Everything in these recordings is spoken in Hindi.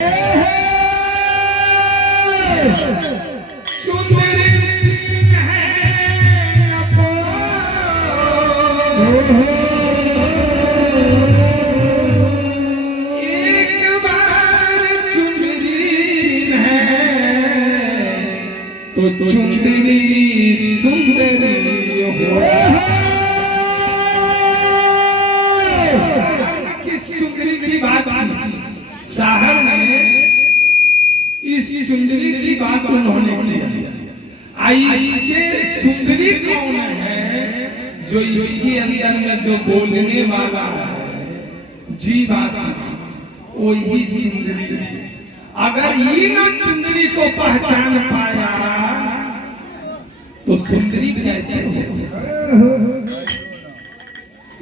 तो चुंदरी सुंदरी हो। किस चुंदरी की बात साहब ने इस चुंदरी की बात उन्होंने की। इसके सुंदरी कौन है जो इसके अंदर में जो बोलने वाला है जी बात वही सुंदरी। अगर ये न चुंदरी को पहचान पाया तो सुंदरी कैसे हो?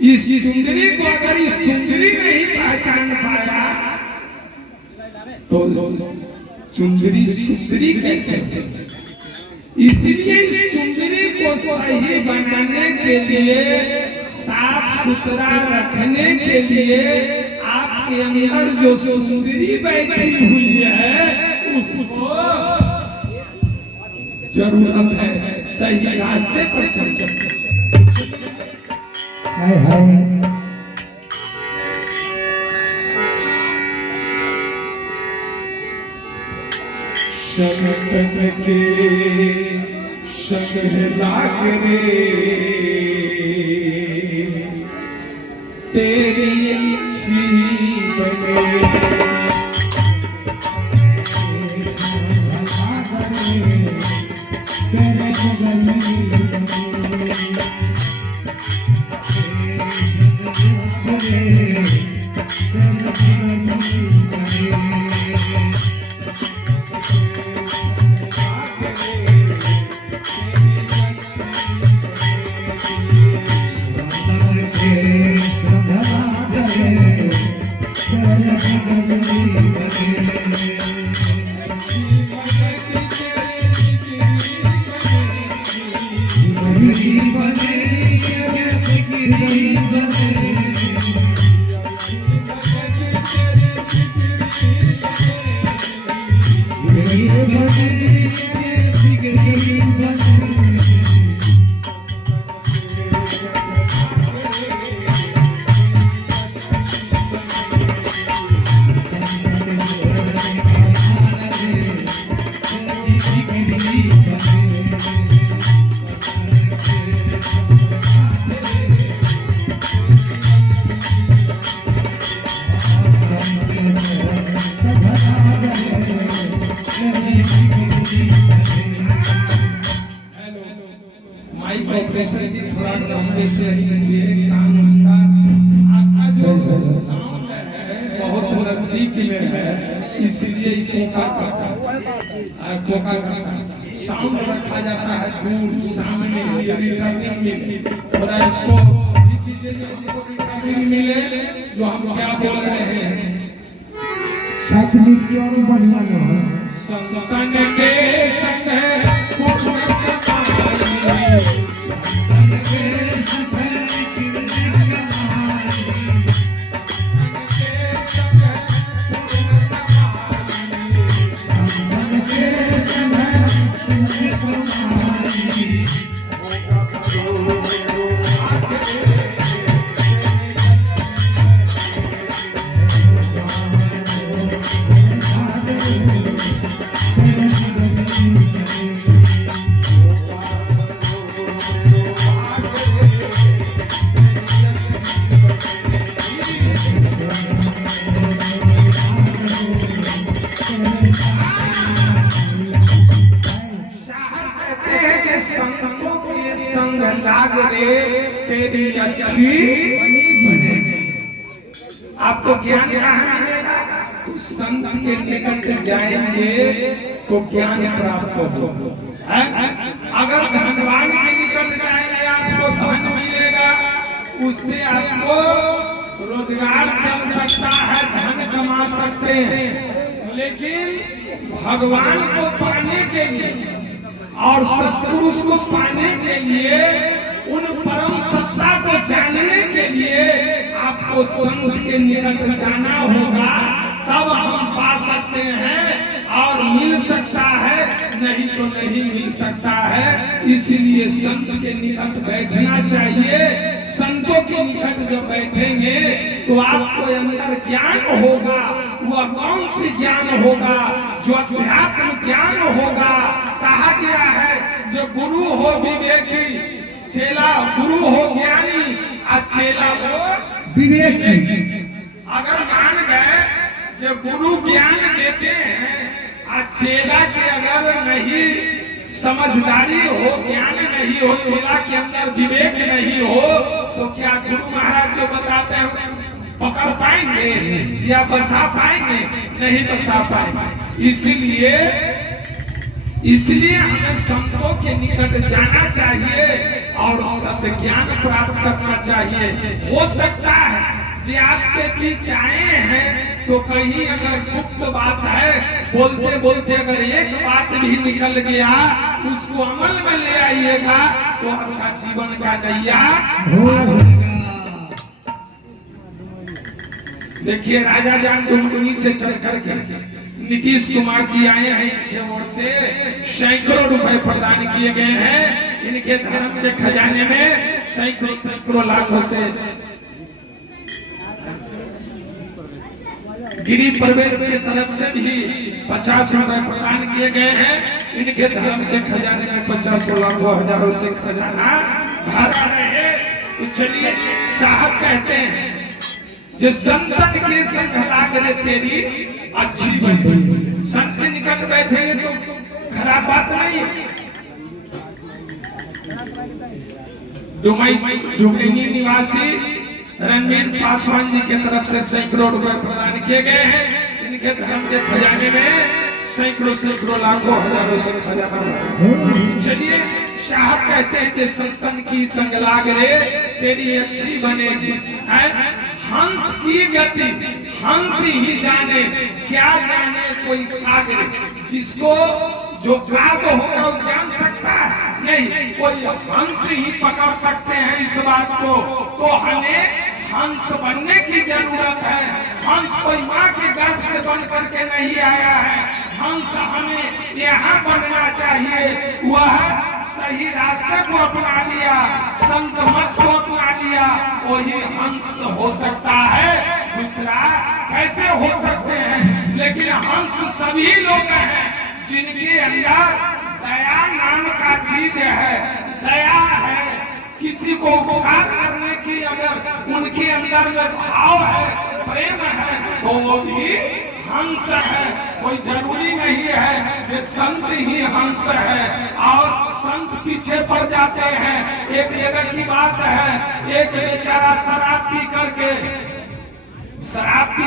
इस सुंदरी को अगर इस सुंदरी नहीं पहचान पाया तो चुंदरी सुंदरी कैसे हो? इसलिए इस चुंदरी को सही बनाने के लिए, साफ सुथरा रखने के लिए आपके अंदर जो सुंदरी बैठी हुई है उसको जरूरत है सही रास्ते पर चलने। हाय हाय शंकर के शंकर लाग रे तेरी अच्छी बने। थोड़ा लंबे से काम उसका आपका जो साउंड है बहुत नजदीक में है, इसलिए कोका साउंड रखा जाता है दूर सामने थोड़ा इसको मिले जो हम क्या बोल रहे हैं। साइकिल और बढ़िया संतन के संग लाग रे तेरी अच्छी बनेगी। आपको ज्ञान कहाँ मिलेगा? तो संत के निकट जाएंगे तो ज्ञान प्राप्त हो। अगर धनवान के निकट जाएंगे आपको धन मिलेगा, उससे आपको रोजगार चल सकता है, धन कमा सकते हैं। लेकिन भगवान को पाने के लिए और सत्पुरुष को पाने के लिए, उन परम सत्ता को जानने के लिए आपको संत के निकट जाना होगा। तब हम पा सकते हैं और मिल सकता है, नहीं तो नहीं मिल सकता है। इसलिए संत के निकट बैठना चाहिए। संतों के निकट जब बैठेंगे तो आपको अंदर ज्ञान होगा। वह कौन सी ज्ञान होगा? जो अध्यात्म ज्ञान होगा। कहा गया है जो गुरु हो विवेकी, चेला गुरु हो ज्ञानी और चेला हो विवेकी। अगर मान गए जो गुरु ज्ञान देते हैं और चेला के अगर नहीं समझदारी हो, ज्ञान नहीं हो, चेला के अंदर विवेक नहीं हो, तो क्या गुरु महाराज जो बताते हैं पकड़ पाएंगे या बसा पाएंगे? नहीं बसा पाएंगे। इसलिए हमें संतों के निकट जाना चाहिए और सत्य ज्ञान प्राप्त करना चाहिए। हो सकता है जो आपके बीच आए हैं तो कहीं अगर गुप्त बात है, बोलते बोलते अगर एक बात भी निकल गया, उसको अमल में ले आइएगा तो आपका जीवन का नैया हो। देखिए राजा जान डुमनी से चल करके नीतीश कुमार जी आए हैं, इनके ओर से सैकड़ों रुपए प्रदान किए गए हैं। इनके धर्म के खजाने में सैकड़ों लाखों से गिरी प्रवेश की तरफ से भी 50 रुपए प्रदान किए गए हैं। इनके धर्म के खजाने में 50 लाखों हजारों से खजाना भरा रहे। तो चलिए साहब कहते हैं जो संतन के संग लाग रे तेरी अच्छी बनी। संत के निकट बैठेंगे तो खराब बात नहीं है। डुमैनी निवासी रणवीर पासवान जी की तरफ से सैकड़ों रुपए प्रदान किए गए हैं। इनके धर्म के खजाने में सैकड़ों लाखों हजारों से खजाना भरा। चलिए साहब कहते हैं कि संतन की संग लाग रे तेरी अच्छी बनेगी। हंस की गति हंस ही जाने, क्या जाने कोई काग। जिसको जो काग होगा वो जान सकता है नहीं, कोई हंस ही पकड़ सकते हैं इस बात को। तो हमें हंस बनने की जरूरत है। हंस कोई माँ के गर्भ से बन करके नहीं आया है। हंस हमें यहाँ बनना चाहिए। वह सही रास्ते को अपना लिया, संत मत को अपना लिया, वही हंस हो सकता है। दूसरा कैसे हो सकते हैं? लेकिन हंस सभी लोग हैं जिनके अंदर दया नाम का चीज है। दया है, किसी को उपकार करने की अगर उनके अंदर में भाव है, प्रेम है, तो वो भी हंस है। कोई जरूरी नहीं है कि संत ही हंस है और संत पीछे पड़ जाते हैं। एक जगह की बात है, एक बेचारा शराब पी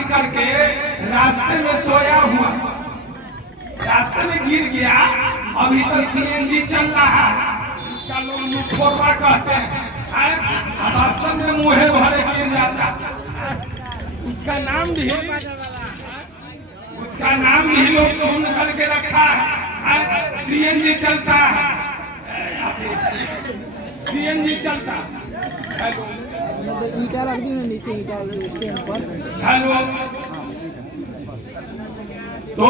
करके रास्ते में सोया हुआ, रास्ते में गिर गया। अभी तो सीएनजी चल रहा है, इसका लोग मुखोरवा कहते हैं। वास्तव में मुँहे भरे गिर जाता। उसका नाम भी लोग चुन करके रखा है। सीएनजी चलता है, सीएनजी चलता। हेलो हेलो, तो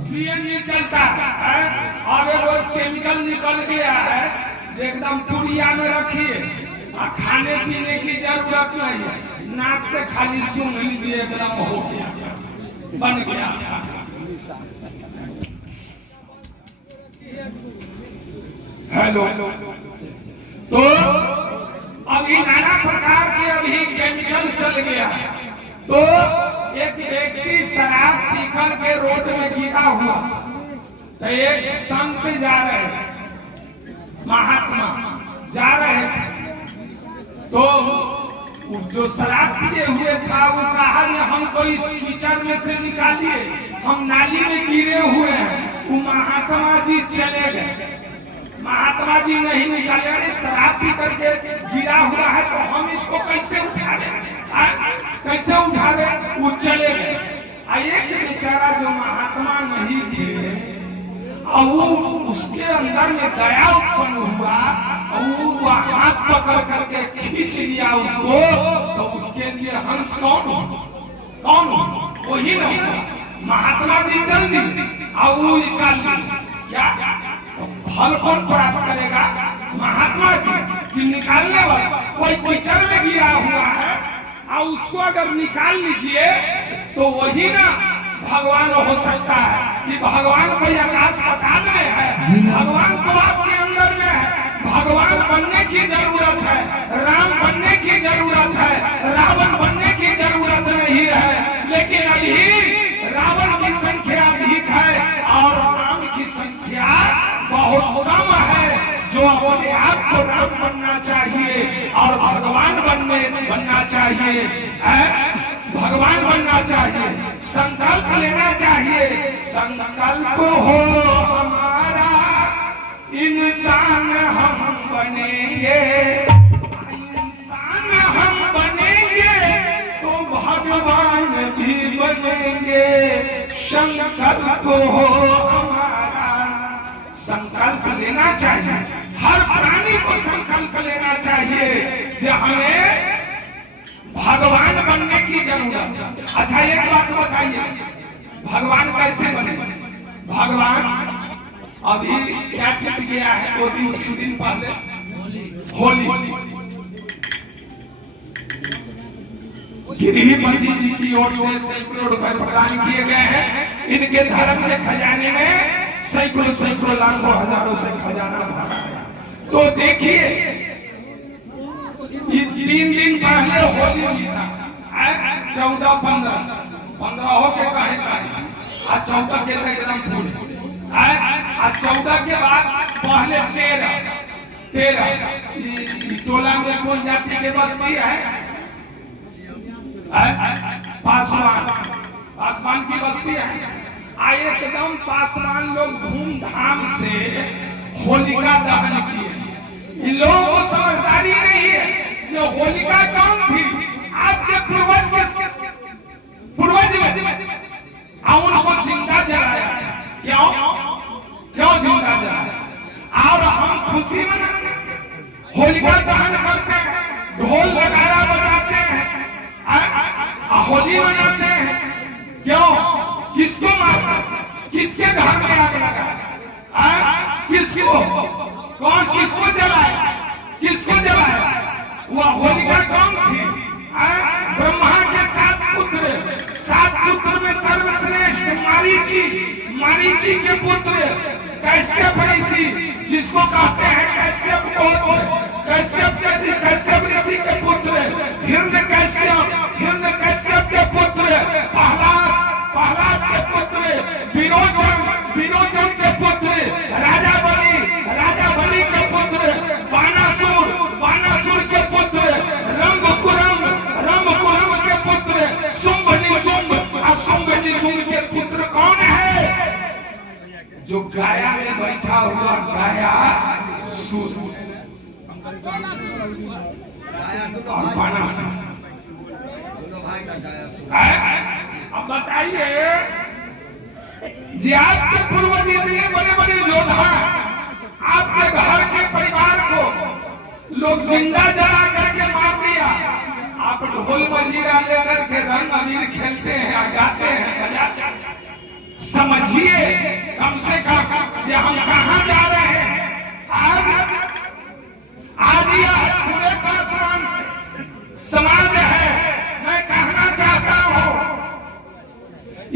सीएनजी चलता है। अब एगो केमिकल निकल गया है जो एकदम पुड़िया में रखिए और खाने पीने की जरूरत नहीं है। नाक से खाली सूंघ लीजिए, एकदम हो गया, बन गया। हेलो, तो अभी नाना प्रकार के अभी केमिकल चल गया। तो एक व्यक्ति शराब पीकर के रोड में गिरा हुआ, तो एक संत जा रहे, महात्मा जा रहे थे। तो जो शराब पिए हुए था वो कहा हमको इस कीचड़ में से निकालिए, हम नाली में गिरे हुए हैं। वो महात्मा जी चले गए। महात्मा जी नहीं निकाले। अरे शराब पी करके गिरा हुआ है तो हम इसको कैसे उठावे, कैसे उठावे? वो चले गए। एक बेचारा जो महात्मा नहीं थे और वो उसके अंदर में दया उत्पन्न हुआ और वो हाथ पकड़ करके खींच लिया उसको। तो उसके लिए हंस कौन हो? वही ना महात्मा जी चल दी और वो निकाल ली क्या, तो फल कौन प्राप्त करेगा? महात्मा जी कि निकालने वाला कोई कीचड़ में गिरा हुआ है और उसको अगर निकाल लीजिए तो वही ना भगवान हो सकता है। कि भगवान कोई आकाश पाताल में है, भगवान तो आपके अंदर में है। भगवान बनने की जरूरत है, राम बनने की जरूरत है, रावण बनने की जरूरत नहीं है। लेकिन अभी रावण की संख्या अधिक है और राम की संख्या बहुत कम है। जो अपने आप को राम बनना चाहिए और भगवान बनना चाहिए, भगवान बनना चाहिए, संकल्प लेना चाहिए। संकल्प हो हमारा इंसान हम बनेंगे, इंसान हम बनेंगे तो भगवान भी बनेंगे। संकल्प हो हमारा, संकल्प लेना चाहिए। हर प्राणी को संकल्प लेना चाहिए जो हमें भगवान बनने की जरूरत है। अच्छा एक बात बताइए, भगवान कैसे बने? भगवान अभी क्या चीज गया है? 2 दिन पहले होली, गिरिपति जी की ओर से सैकड़ों रुपए प्रदान किए गए हैं। इनके धर्म के खजाने में सैकड़ों लाखों हजारों से खजाना भरा है। तो देखिए 3 दिन पहले होली बीता, 14-15 हो के कहे आज 14 के एकदम पूरे, आज 14 के बाद पहले 13 टोला में कौन जाति के बस्ती है? पासवान की बस्ती है। आए एकदम पासवान लोग धूमधाम से होलिका दहन किए। इन लोगों को समझदारी नहीं है जो होलिका कौन थी? आपके पूर्वज उनको जिंदा जलाया। क्यों जिंदा जलाया? और हम खुशी मनाते हैं, होलिका दहन करते हैं, ढोल नगाड़ा बजाते हैं, होली मनाते हैं। क्यों? किसको मारते? किसके घर में आग लगाया? किसको? कौन किसको जलाया? किसको जलाया? वह होलिका कौन थी? ब्रह्मा के 7 पुत्र में सर्वश्रेष्ठ मारीची के पुत्र कैश्यप ऋषि, जिसको कहते हैं कैश्यप ऋषि के पुत्र हिरण्यकश्यप के पुत्र प्रहलाद के पुत्र विरोचन के पुत्र राजा बलि के पुत्र बानासुर के पुत्र रंभकुरम के पुत्र शुंभ के पुत्र कौन है? जो गाया में बैठा हुआ गाया सुर और बानासुर। अब बताइए जी, आपके पूर्वज इतने बड़े योद्धा, आपके घर के परिवार को लोग जिंदा जला करके मार दिया। आप ढोल मजीरा लेकर के रंग अबीर खेलते हैं, गाते हैं, बजाते हैं। समझिए कम से कम कि हम कहां जा रहे हैं। आज यह पूरे पासवान समाज है। मैं कहना चाहता हूं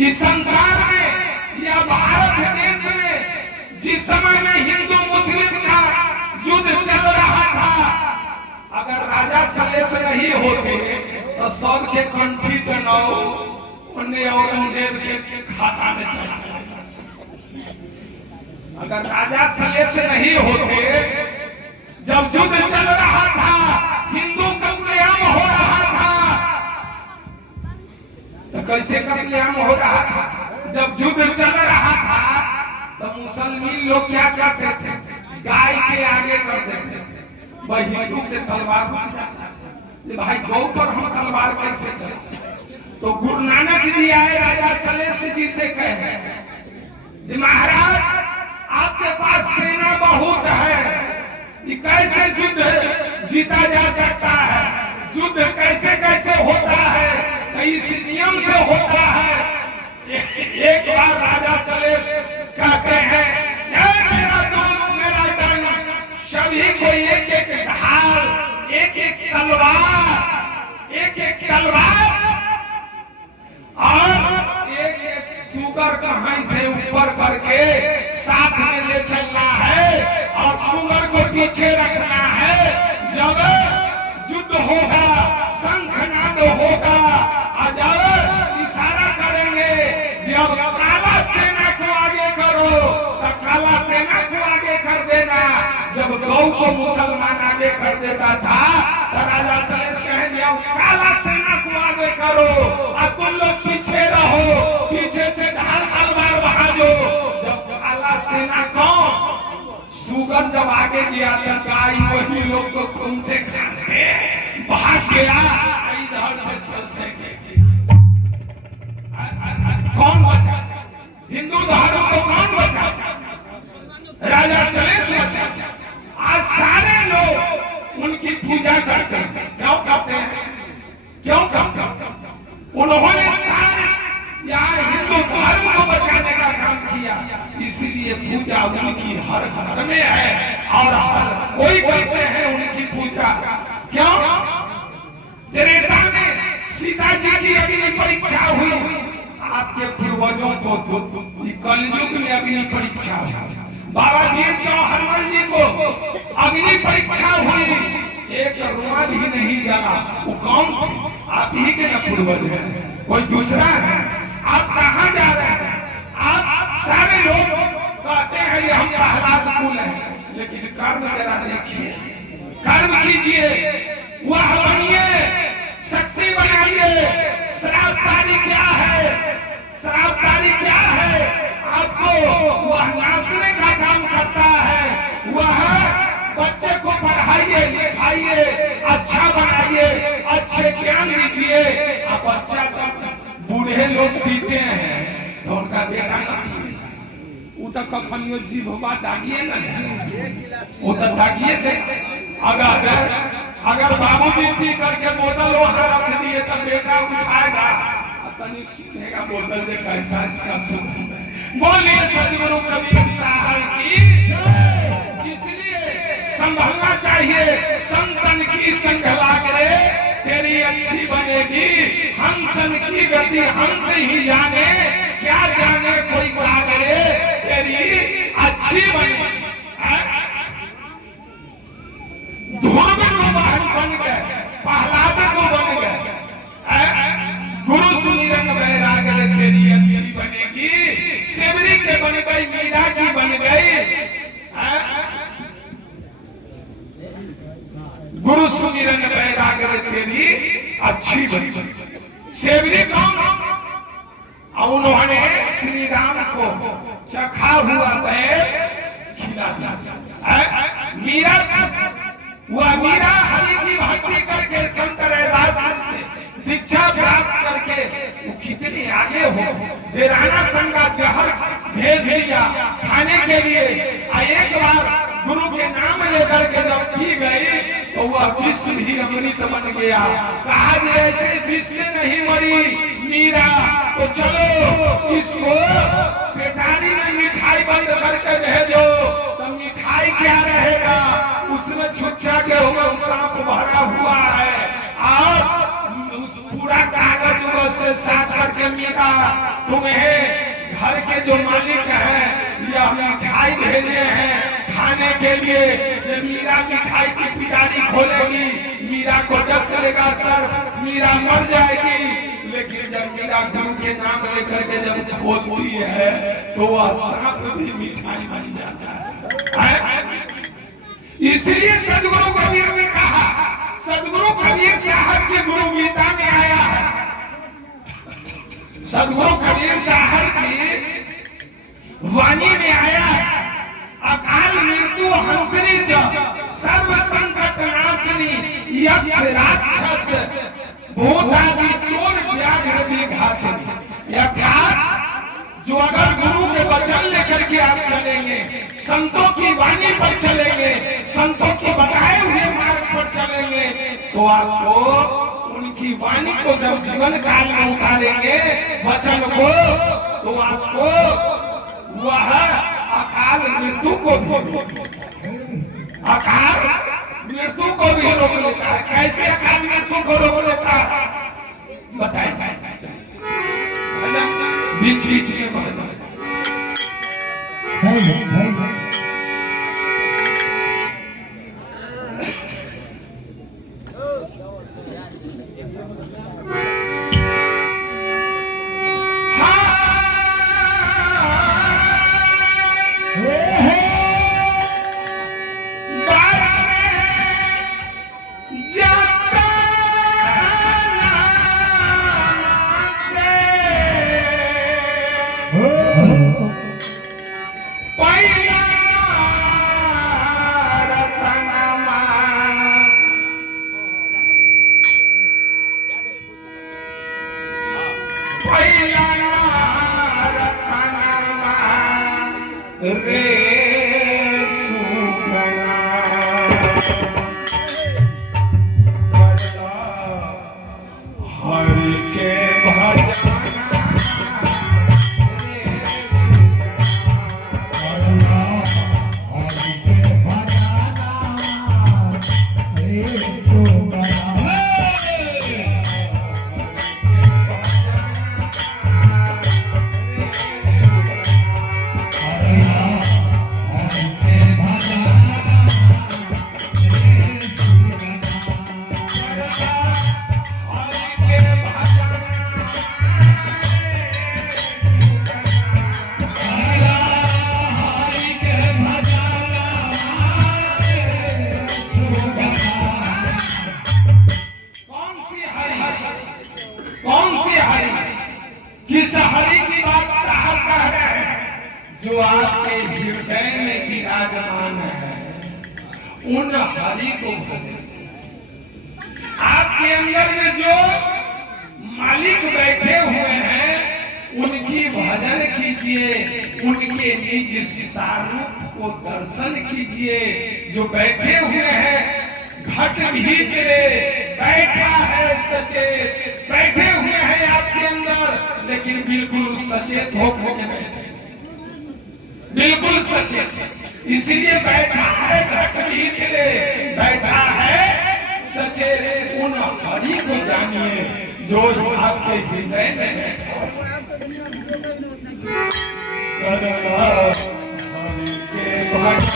इस संसार में या भारत देश में जिस समय में हिंदू मुस्लिम का युद्ध चल रहा था, अगर राजा सलेश नहीं होते तो सब के कंठी जनाओ उन्हें औरंगजेब के खाता में चला जाता। अगर राजा सलेश नहीं होते, जब युद्ध चल रहा था, हिंदू कत्लेआम हो रहा था, तो कैसे कत्लेआम हो रहा था? जब युद्ध चल रहा था तो मुसलमान लोग क्या करते थे? गाय के आगे कर देते थे। भाई हिंदू के तलवार भाई गौ पर हम तलवार कैसे चले? तो गुरु नानक जी आए राजा सलेश जी से कहे जी महाराज आपके पास सेना बहुत है, ये कैसे युद्ध जीता जा सकता है? युद्ध कैसे होता है? तो इस नियम से होता है। एक बार राजा सलेश कहते हैं, मेरा दूध मेरा दंड, सभी को एक एक ढाल, एक एक तलवार, एक एक तलवार और एक एक सुगर कहां से ऊपर करके साथ में ले चलना है और सुगर को पीछे रखना है। जब युद्ध होगा, शंखनाद होगा, जब इशारा करेंगे, जब काला सेना को आगे करो तो काला सेना को आगे कर देना। जब गौ को मुसलमान आगे कर देता था तो राजा सलेश कहेंगे अब काला सेना को आगे करो और तुम लोग पीछे रहो, पीछे से ढाल तलवार बहाजो। जब काला सेना कौन सुगर जब आगे गया तो गाय वही लोग को घूमते खाते भाग गया, इधर से चलते गए। कौन बचा? हिंदू धर्म को कौन बचा? राजा सलेश बचा। आज सारे लोग उनकी पूजा करते हैं। क्यों करते हैं? क्यों करते हैं? उन्होंने सारे यहाँ हिंदू धर्म को बचाने का काम किया, इसलिए पूजा उनकी हर घर में है और हर कोई करते हैं उनकी पूजा। क्यों? त्रेता में सीता जी की अग्नि परीक्षा हुई, आपके पूर्वजों को कलयुग में अग्नि परीक्षा हुई। बाबा वीर चौहरमल जी को अग्नि परीक्षा हुई, एक रुआ भी नहीं जला। वो कौन थे? आप ही के न पूर्वज है, कोई दूसरा है। आप कहाँ जा रहे हैं? आप सारे लोग कहते हैं ये हम प्रहलाद कुल हैं, लेकिन कर्म जरा देखिए, कर्म कीजिए, वह बनिए, शक्ति बनाइए। शराबकारी क्या है? शराबकारी क्या है? आपको वह नाचने का काम करता है। वह बच्चे को पढ़ाइए, लिखाइए, अच्छा बनाइए, अच्छे ज्ञान दीजिए। अब बच्चा बूढ़े लोग पीते हैं तो उनका बेटा ना वो तो कखनियो जीभवा दागिए ना, वो तो दागिए दे। अगर बाबूजी पी करके बोतल वहां रख दिए तो बेटा उठाएगा, तनी सीखेगा बोतल दे कैसा इसका सुख है। बोलिए सदगुरु कबीर साहब की। इसलिए संभलना चाहिए, संतन की संग लाग रे तेरी अच्छी बनेगी। हंसन की गति हंस ही जाने, क्या जाने कोई क्या करे, तेरी अच्छी बनेगी। ध्रुव को बन गए, प्रहलाद को बन गए, गुरु सुनिरंग बैराग रे तेरी अच्छी बनेगी। सेवरी के बन गई, मीरा की बन गई, गुरु सुनिरंग बैराग रे तेरी अच्छी बनेगी। सेवरी कौन? उन्होंने श्री राम को चखा हुआ पैर खिला दिया। मीरा वह मीरा हरि की भक्ति करके संत रैदास से दीक्षा प्राप्त करके वो कितने आगे हो। जे राणा संगा जहर भेज दिया खाने के लिए, एक बार गुरु के नाम लेकर के जब पी गई तो वह विष भी अमृत बन गया। कहा जे ऐसे विष से नहीं मरी मीरा, तो चलो इसको पेटारी में मिठाई बंद करके भेजो, तो मिठाई क्या रहेगा? उसमें छुच्छा के हुए सांप भरा हुआ है और उस पूरा कागज से साफ करके मीरा तुम्हें घर के जो मालिक है यह मिठाई भेजे हैं खाने के लिए। जब मीरा मिठाई की पिटारी खोलेगी मीरा को डस लेगा सर, मीरा मर जाएगी। लेकिन जब मीरा गुरु के नाम लेकर के जब खोलती है तो वह सांप भी मिठाई बन जाता है। इसलिए सदगुरु कबीर ने कहा, सदगुरु कबीर साहब की गुरु गीता में आया है। सदगुरु कबीर साहब की वाणी में आया है, अकाल मृत्यु हंत्री सर्व संकट नाशनी यक्ष राक्षस भूतादि चोर व्याघ्र विघातिनी। अर्थात जो अगर गुरु के वचन लेकर के आप चलेंगे, संतों की वाणी पर चलेंगे, संतों की बताए हुए मार्ग पर चलेंगे, तो आपको उनकी कि वाणी को जब जीवन काल में उतारेंगे वचन को, तो आपको वह अकाल मृत्यु को भी रोक लेता है। कैसे अकाल मृत्यु को रोक लेता है बताएं? बीच बीच में किस हरि की बात साहब कह रहे हैं? जो आपके हृदय में विराजमान है, उन हरि को भजें। आपके अंदर में जो मालिक बैठे हुए हैं, उनकी भजन कीजिए, उनके निज स्वरूप को दर्शन कीजिए। जो बैठे हुए हैं घट भीतरे बैठा है सचेत, बैठे हुए हैं आपके अंदर, लेकिन बिल्कुल सचेत होकर बैठे, बिल्कुल सचेत। इसलिए बैठा है घट भीतरे, बैठा है सचेत। उन हरि को जानिए जो आपके हृदय में बैठा है। हरि के भक्त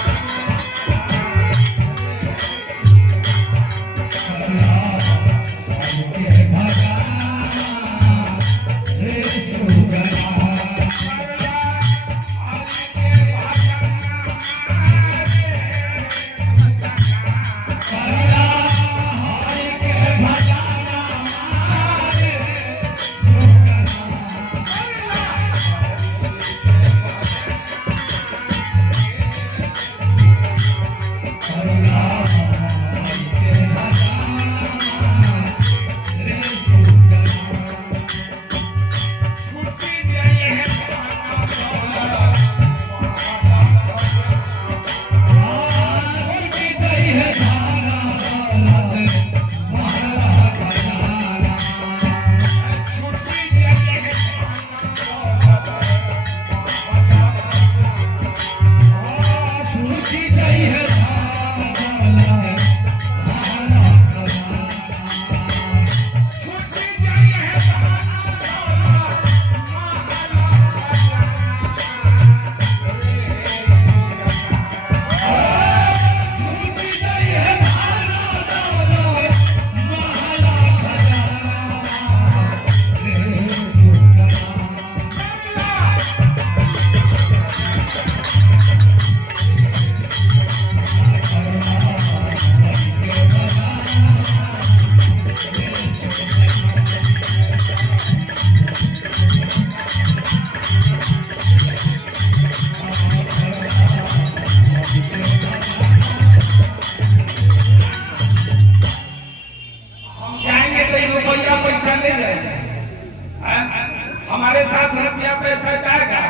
हमारे साथ रुपया पैसा जाएगा?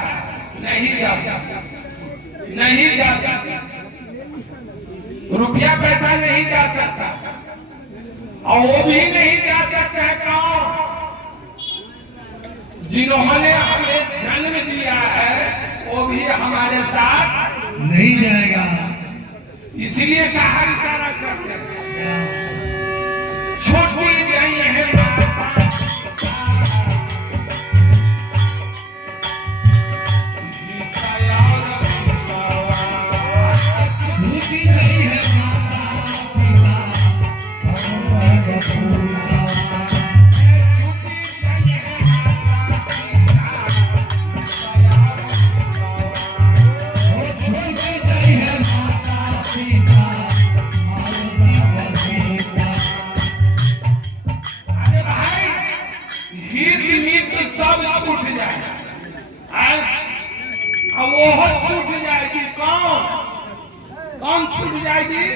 नहीं जा सकता, नहीं जा सकता, रुपया पैसा नहीं जा सकता। और वो भी नहीं जा सकते हैं कौन? जिन्होंने हमें जन्म दिया है वो भी हमारे साथ नहीं जाएगा। इसलिए साहब इशारा करते हैं, छोटी गई है माता छूट जाएगी?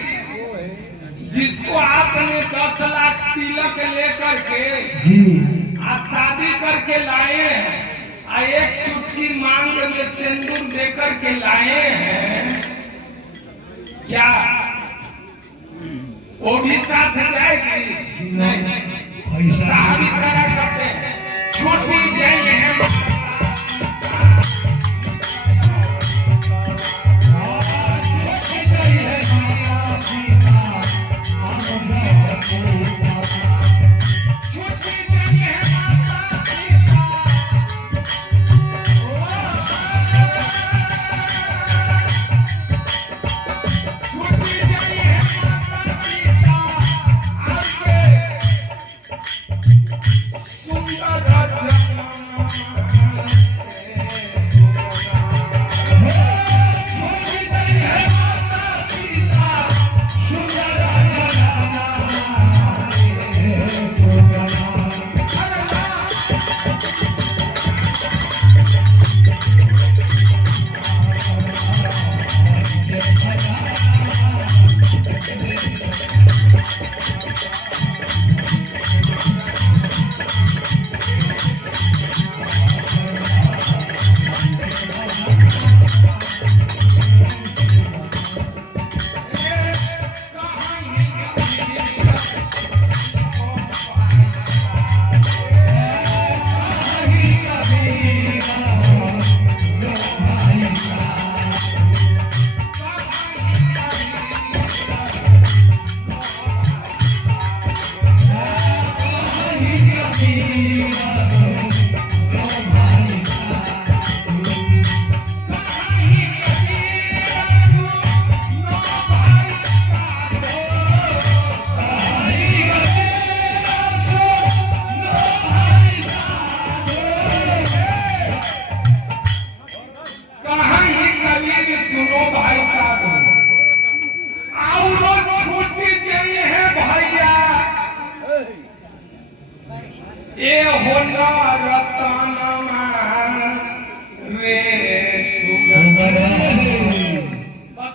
जिसको आपने 10 लाख तिलक लेकर के शादी करके लाए हैं, एक चुटकी मांग में सिंदूर देकर के लाए हैं, क्या वो भी साथ जाएगी? नहीं। साहब इशारा करते हैं, छोटी गई है बस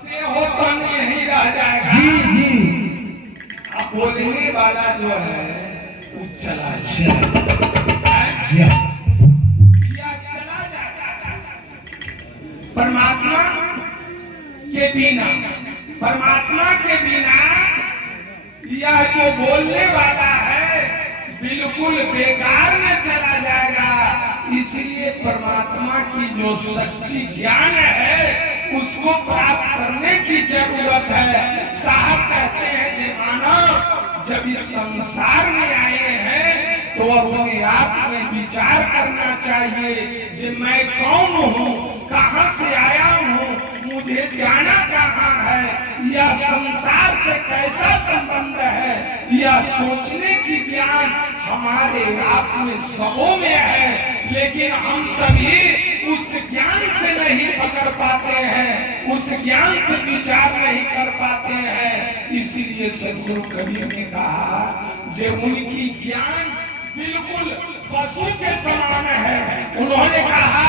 ये होता नहीं रह जाएगा। अब बोलने वाला जो है वो चला जाएगा। परमात्मा के बिना यह जो बोलने वाला है बिल्कुल बेकार में चला जाएगा। इसलिए परमात्मा की जो सच्ची ज्ञान है उसको प्राप्त करने की जरूरत है। साहब कहते हैं कि मानव जब इस संसार में आए हैं तो अपने आप में विचार करना चाहिए कि मैं कौन हूँ, कहाँ से आया हूँ, मुझे जाना कहाँ है, यह संसार से कैसा संबंध है। यह सोचने की ज्ञान हमारे आप में सबों में है, लेकिन हम सभी उस ज्ञान से नहीं पकड़ पाते हैं, उस ज्ञान से विचार नहीं कर पाते हैं। इसीलिए सदगुरु कबीर ने कहा जो उनकी ज्ञान बिल्कुल पशु के समान है। उन्होंने कहा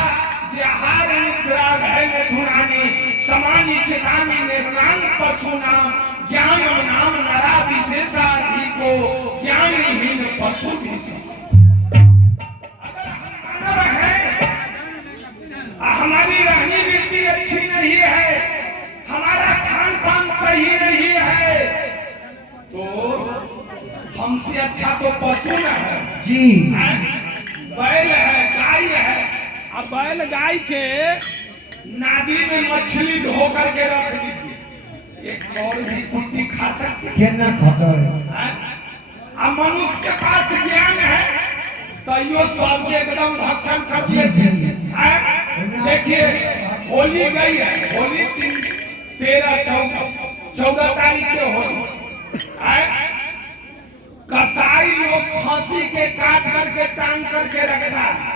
जहार निद्राग है मिथुनानी समानी चितानी निर्णांग पशु नाम ज्ञान नाम नरा विशेषाधि को ज्ञानहीन पशु भी। अगर हम मानव हैं, हमारी रहनी वृत्ति अच्छी नहीं है, हमारा खान पान सही नहीं है, तो हम हमसे अच्छा तो पशु न है जी। बैल है, गाय है। अब बैल गाय के नादी में मछली धो करके रख दीजिए, एक और भी कुट्टी खा सकते केना खतर हैं। अब मनुष्य के पास ज्ञान है तो यो सबके एकदम भक्षण कर लेते हैं। देखिए होली गई है, होली 13-14 तारीख के होली। कसाई लोग फांसी के काट करके टांग करके रखता है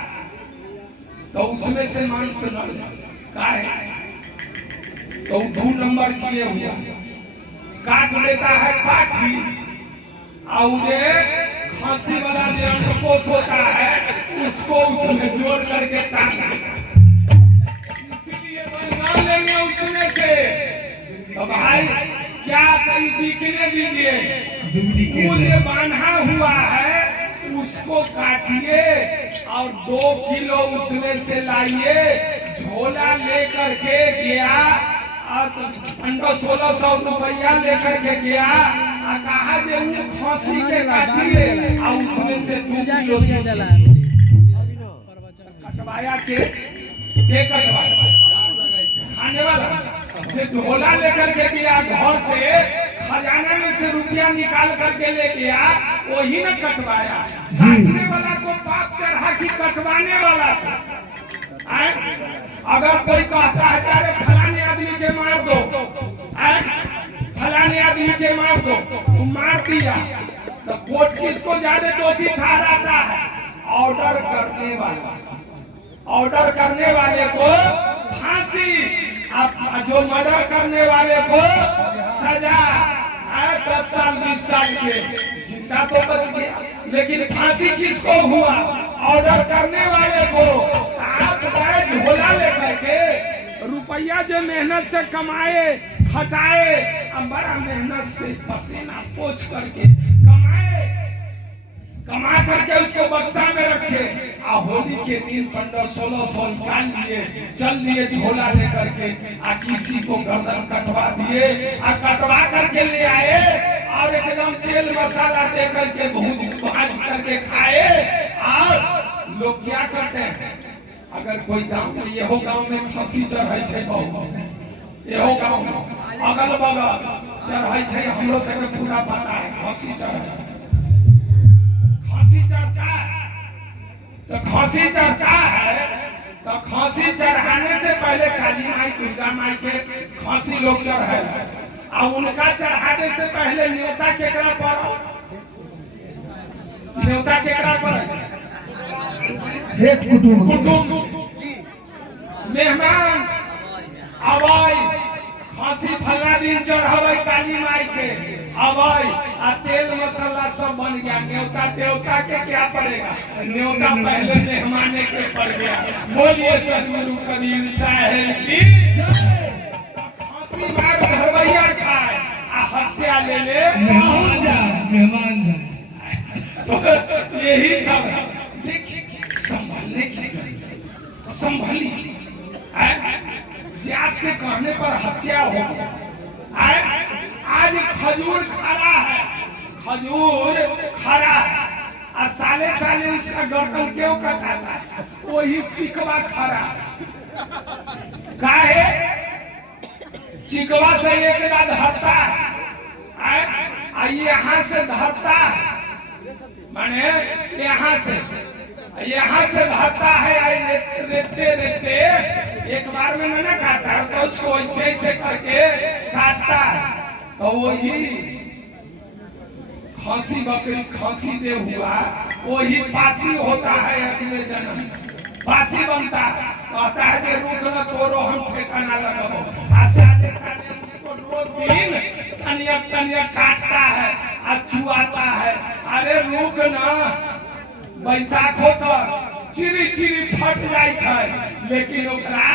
तो उसमें से मांस का है तो 2 नंबर किए हुआ काट लेता है काठी और फांसी वाला जो अंडकोश होता है उसको उसमें जोड़ करके टांग देता है। इसलिए बनवा लेंगे उसमें से तो भाई क्या कहीं बिकने दीजिए, मुझे बांधा हुआ है उसको काटिए और 2 किलो उसमें से लाइए। झोला लेकर के गया और 1500-1600 रुपया लेकर के गया और कहा जे वो खांसी के काटिए और उसमें से 2 किलो कटवाया के कटवाया खाने वाला जो झोला लेकर के गया घर से खजाना में से रुपया निकाल करके ले गया वही न कटवाया। काटने वाला को पाप चढ़ा कि कटवाने वाला को। अगर कोई कहता है अरे फलाने आदमी के मार दो, फलाने आदमी के मार दो, वो मार दिया तो कोर्ट किसको ज्यादा दोषी ठहराता है? ऑर्डर करने वाला। ऑर्डर करने वाले को फांसी, जो मर्डर करने वाले को सजा 10 साल 20 साल के। जिंदा तो बच गया लेकिन फांसी किसको हुआ? ऑर्डर करने वाले को। आप झोला लेकर के रुपया जो मेहनत से कमाए खटाए, बड़ा मेहनत से पसीना पोंछ करके कमा करके उसको बक्सा में रखे। होली के दिन 1500-1600 निकाल लिए, चल दिए झोला लेकर के किसी को गर्दन कटवा दिए कटवा करके ले आए और एकदम तेल मसाला दे करके भाज करके खाए। और लोग क्या करते हैं, अगर कोई गांव में यहो गांव में खांसी चढ़ाई है बहुत, यहो गांव में अगल बगल चढ़ाई है, हमरो सबके पूरा पता है खांसी चढ़ाई। खांसी चढ़ता है तो खांसी चढ़ता है तो खांसी चढ़ाने से पहले काली माई दुर्गा माई के खांसी लोग चढ़ाए और उनका चढ़ाने से पहले न्योता केकरा पर, न्योता केकरा पर एक कुटुंब मेहमान अवाई खांसी फला दिन चढ़ावे काली माई के अवाई तेल मसाला सब बन गया। न्योता देवता के क्या पड़ेगा, न्योता पहले मेहमाने के पड़ गया। बोलिए सतगुरु कबीर साहिब की। फांसी मार घरवैया खाए हत्या ले मेहमान जाए तो यही सब है। संभलने की संभली जात के कहने पर हत्या हो गया। आज खजूर खड़ा है, खजूर खड़ा है साले साले उसका गर्दन क्यों कटाता है? वही चिकवा खड़ा काहे? चिकवा से एक बार धरता है, यहाँ से धरता है, माने यहाँ से धरता है, रेते रेते एक बार में न काटता है तो उसको ऐसे करके काटता है। तो वही खांसी बकरी खांसी जो हुआ वही पासी होता है, अगले जन्म पासी बनता है। कहता है कि रुक न तोरो हम ठेकाना लगाओ, साले साले उसको रोज दिन तनिया काटता है छुआता है। अरे रुक न, बैसाख होकर चिरी चिरी फट जाए है लेकिन ओकरा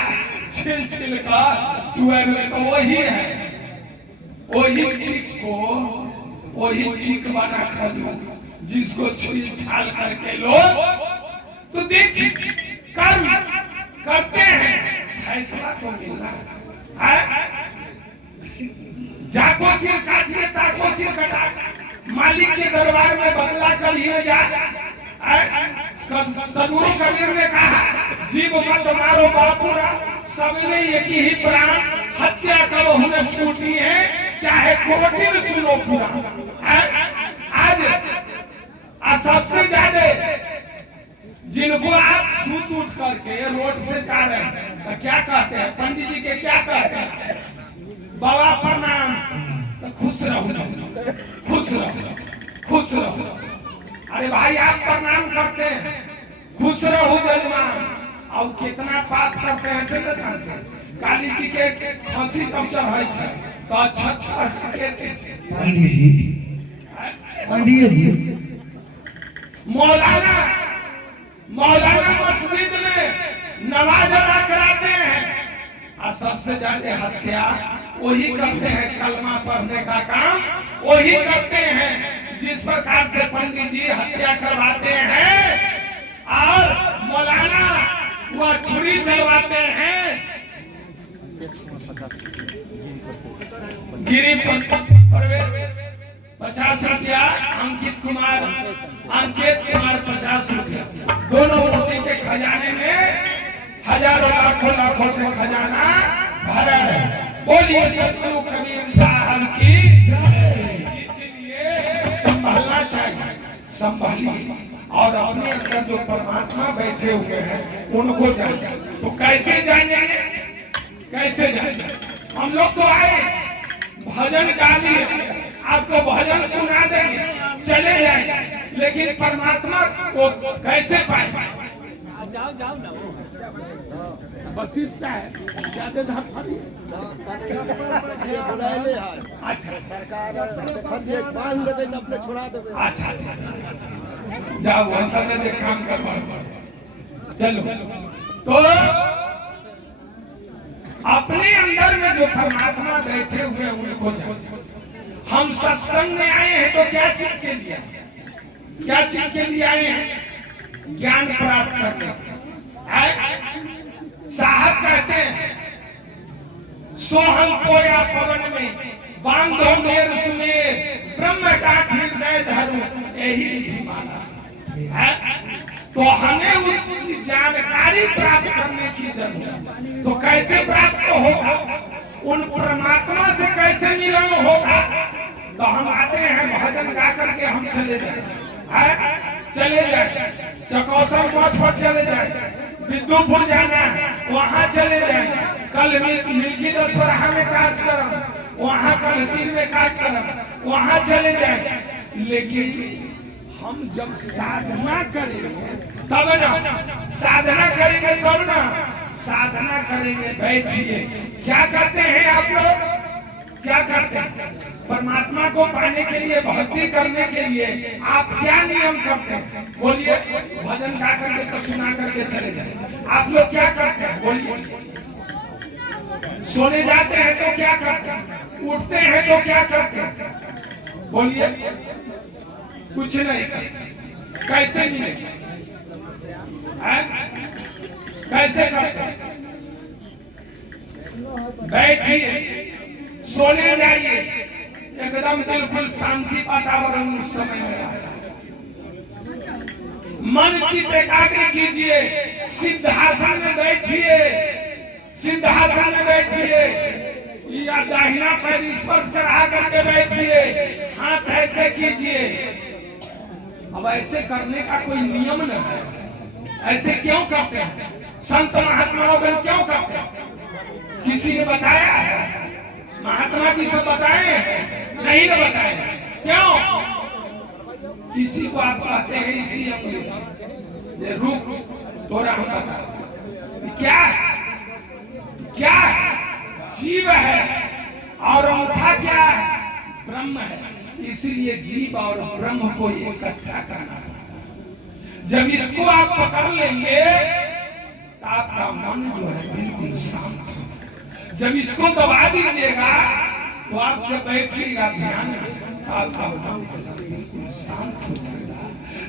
छिल छिल कर चुए तो वही है, वही चीक बना खजूर जिसको छील छाल करके लोग तो देख कर्म करते हैं, फैसला तो मिलना है। जाको सिर काटिए ताको सिर कटा, मालिक के दरबार में बदला कभी न जाए। सदगुरु कबीर ने कहा जीव मत मारो बापुरा, सबने एक ही प्राण, हत्या करो न छूटी है, चाहे कोटिन सुनो पूरा। आज सबसे ज्यादा जिनको आप सूत उठ करके रोड से जा रहे हैं तो क्या कहते हैं, पंडित जी के क्या कहते हैं, बाबा प्रणाम, तो खुश रहो, खुश रहो, खुश रहो। अरे भाई आप प्रणाम करते हैं, खुश रहो जजमान, और कितना पाप करते हैं ऐसे न जानते। काली जी के फांसी कब चढ़ाई है तो अच्छा मौलाना मस्जिद में नमाज अदा कराते हैं और सबसे ज्यादा हत्या वही करते हैं, कलमा पढ़ने का काम वही करते हैं। जिस प्रकार से पंडित जी हत्या करवाते हैं और मौलाना वह छुरी चलवाते हैं। गिरी प्रवेश 50 रुपया, अंकित कुमार 50 रुपया, दोनों मूर्ति के खजाने में हजारों लाखों से खजाना भरा है। बोलिए सतगुरु कबीर साहब की। इसलिए संभालना चाहिए, संभालिए और अपने अंदर जो परमात्मा बैठे हुए हैं उनको जाने। तो कैसे जानेंगे, कैसे जानेंगे? हम लोग तो आए भजन गा लिए, आपको भजन सुना देंगे, चले जाएंगे, लेकिन परमात्मा को कैसे पाएंगे? जाओ ना बसीत है ज्यादा अच्छा सरकार अपने छोड़ा देवे। अच्छा जाओ वैसा दे काम करवा चलो। तो अपने अंदर में जो परमात्मा बैठे हुए उनको हम सत्संग में आए हैं तो क्या चीज के लिए, क्या चीज के लिए आए हैं? ज्ञान प्राप्त करने। साहब कहते हैं सोहम कोया पवन में बांधो मेर सुमेर, ब्रह्म डाठ हृदय धरू यही विधि माना। तो हमें उस जानकारी प्राप्त करने की जरूरत है। तो कैसे प्राप्त होगा, उन परमात्मा से कैसे मिलन होगा? तो हम आते हैं भजन गा करके हम चले जाए, चले जाए चकौसर मठ पर चले जाए, विद्युपुर जाना है वहां चले जाए, कल मिल्की दशहरा में कार्यक्रम, वहां कल दिन में कार्यक्रम, वहां चले जाए। लेकिन हम जब साधना करेंगे तब ना, साधना करेंगे तब ना, साधना करेंगे बैठिए। क्या करते हैं आप लोग, क्या करते हैं? परमात्मा को पाने के लिए, भक्ति करने के लिए आप क्या नियम करते हैं? बोलिए। भजन गा करके तो सुना करके चले जाए। आप लोग क्या करते हैं? बोलिए। सोने जाते हैं तो क्या करते हैं? उठते हैं तो क्या करते हैं? बोलिए। कुछ नहीं करते। कैसे नहीं, कैसे करते हैं? बैठिए, सोने जाइए, एकदम बिल्कुल शांति वातावरण उस समय में आया। मन चित्त एकाग्र कीजिए, सिद्धासन में बैठिए, सिद्धासन में बैठिए, या दाहिना पैर स्पर्श चढ़ा करके बैठिए, हाथ ऐसे कीजिए। अब ऐसे करने का कोई नियम न है, ऐसे क्यों करते हैं? संत महात्माओं ने क्यों करते हैं? किसी ने बताया है? महात्मा जी से बताए नहीं न बताए? क्यों? किसी को आप कहते हैं इसी अपने से रुक थोड़ा हम बता क्या क्या जीव है और अंगूठा क्या है? ब्रह्म है। इसलिए जीव और ब्रह्म को इकट्ठा करना। जब इसको आप पकड़ लेंगे तो आपका मन जो है बिल्कुल शांत हो। जब इसको दबा दीजिएगा तो आप जब बैठिएगा ध्यान में, आपका मन बिल्कुल शांत हो जाएगा।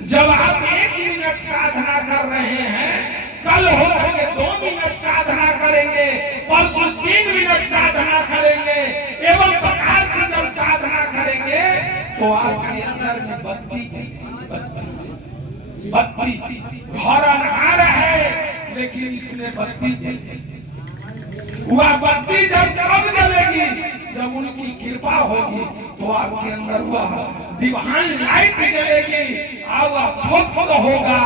जब आप 1 मिनट साधना कर रहे हैं, कल होकर के 2 मिनट साधना करेंगे, परसों 3 मिनट साधना करेंगे, एवं प्रकार से जब साधना करेंगे तो आपके अंदर में बत्ती बत्ती बत्ती घर अन्हार है लेकिन इसमें बत्ती जलती। वह बत्ती जब कब जलेगी? जब उनकी कृपा होगी तो आपके अंदर वह डिवाइन लाइट जलेगी और वह फोक्स होगा।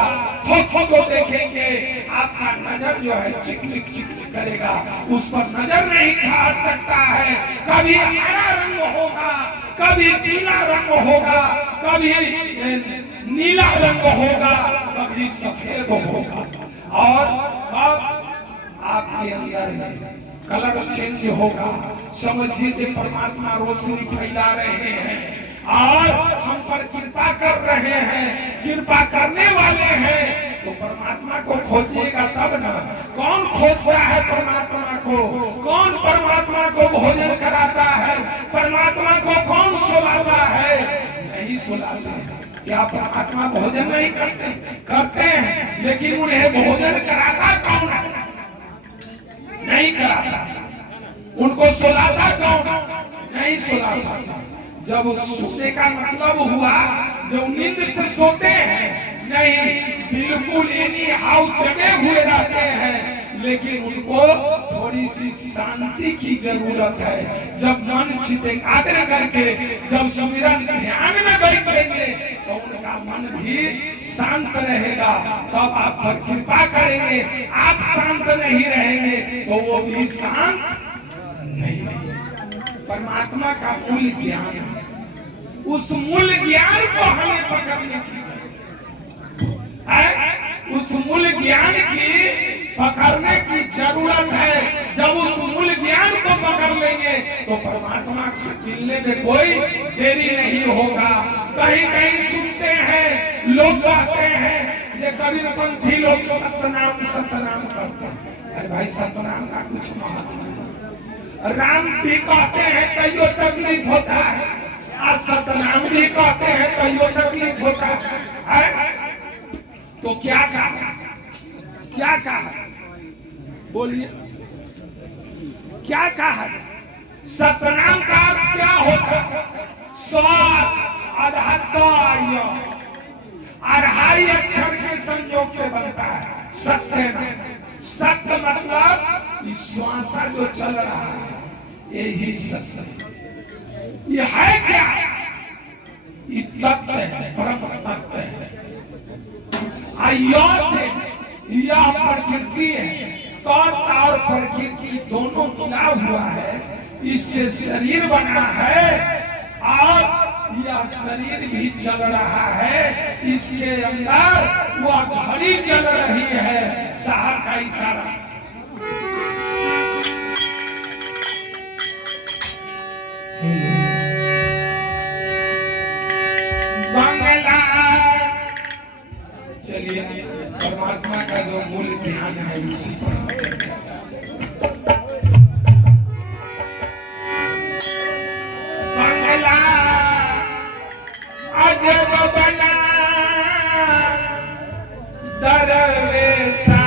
फोक्स को देखेंगे आपका नजर जो है चिक चिक चिक चिक करेगा, उस पर नजर नहीं काट सकता है। कभी हरा रंग होगा, कभी पीला रंग होगा, कभी नीला रंग होगा, कभी सफेद होगा। और कब आपके अंदर में कलर चेंज होगा, समझिए कि परमात्मा रोशनी फैला रहे हैं और हम पर कृपा कर रहे हैं, कृपा करने वाले हैं। तो परमात्मा को खोजिएगा तब ना। कौन खोजता है परमात्मा को? कौन परमात्मा को भोजन कराता है? परमात्मा को कौन सुलाता है? नहीं सुलाते हैं। क्या परमात्मा भोजन नहीं करते? करते हैं, लेकिन उन्हें भोजन कराता कौन है? नहीं कराता। उनको सुलाता कौन? नहीं सुलाता। जब सोने का मतलब हुआ जो नींद से सोते हैं, नहीं, बिल्कुल एनी हाउ जगे हुए रहते हैं, लेकिन उनको थोड़ी सी शांति की जरूरत है। जब मन चित्त एकाग्र करके जब सुमिरन ध्यान में बैठेंगे तो उनका मन भी शांत रहेगा, तब आप पर कृपा करेंगे। आप शांत नहीं रहेंगे तो वो भी शांत नहीं। परमात्मा का मूल ज्ञान है, उस मूल ज्ञान को हमें पकड़ने की जरूरत है। उस मूल ज्ञान की पकड़ने की जरूरत है। जब उस मूल ज्ञान को पकड़ लेंगे तो परमात्मा से मिलने में कोई देरी नहीं होगा। कहीं कहीं सुनते हैं लोग कहते हैं कि कबीरपंथी लोग सतनाम सतनाम करते हैं। अरे भाई, सतनाम का कुछ महत्व नहीं। राम भी कहते हैं कईयों तकलीफ होता है, आज सतनाम भी कहते हैं कईयों तकलीफ होता है। तो क्या कहा? क्या कहा? बोलिए, क्या कहा? सतनाम का अर्थ क्या होता है? सत अढ़ाई अक्षर के संयोग से बनता है सत्य। सत्य मतलब विश्वास जो चल रहा है, यही सत्य। ये है क्या? ये तत्व है, परम तत्व है। से यह प्रकृति है, तत्व और प्रकृति दोनों मिला हुआ है, इससे शरीर बना है और यह शरीर भी चल रहा है। इसके अंदर वह घड़ी चल रही है। साहब का इशारा। बंगला। चलिए, परमात्मा का जो मूल ज्ञान है उसी पर चर्चा। बंगला अजब बना दरवेशार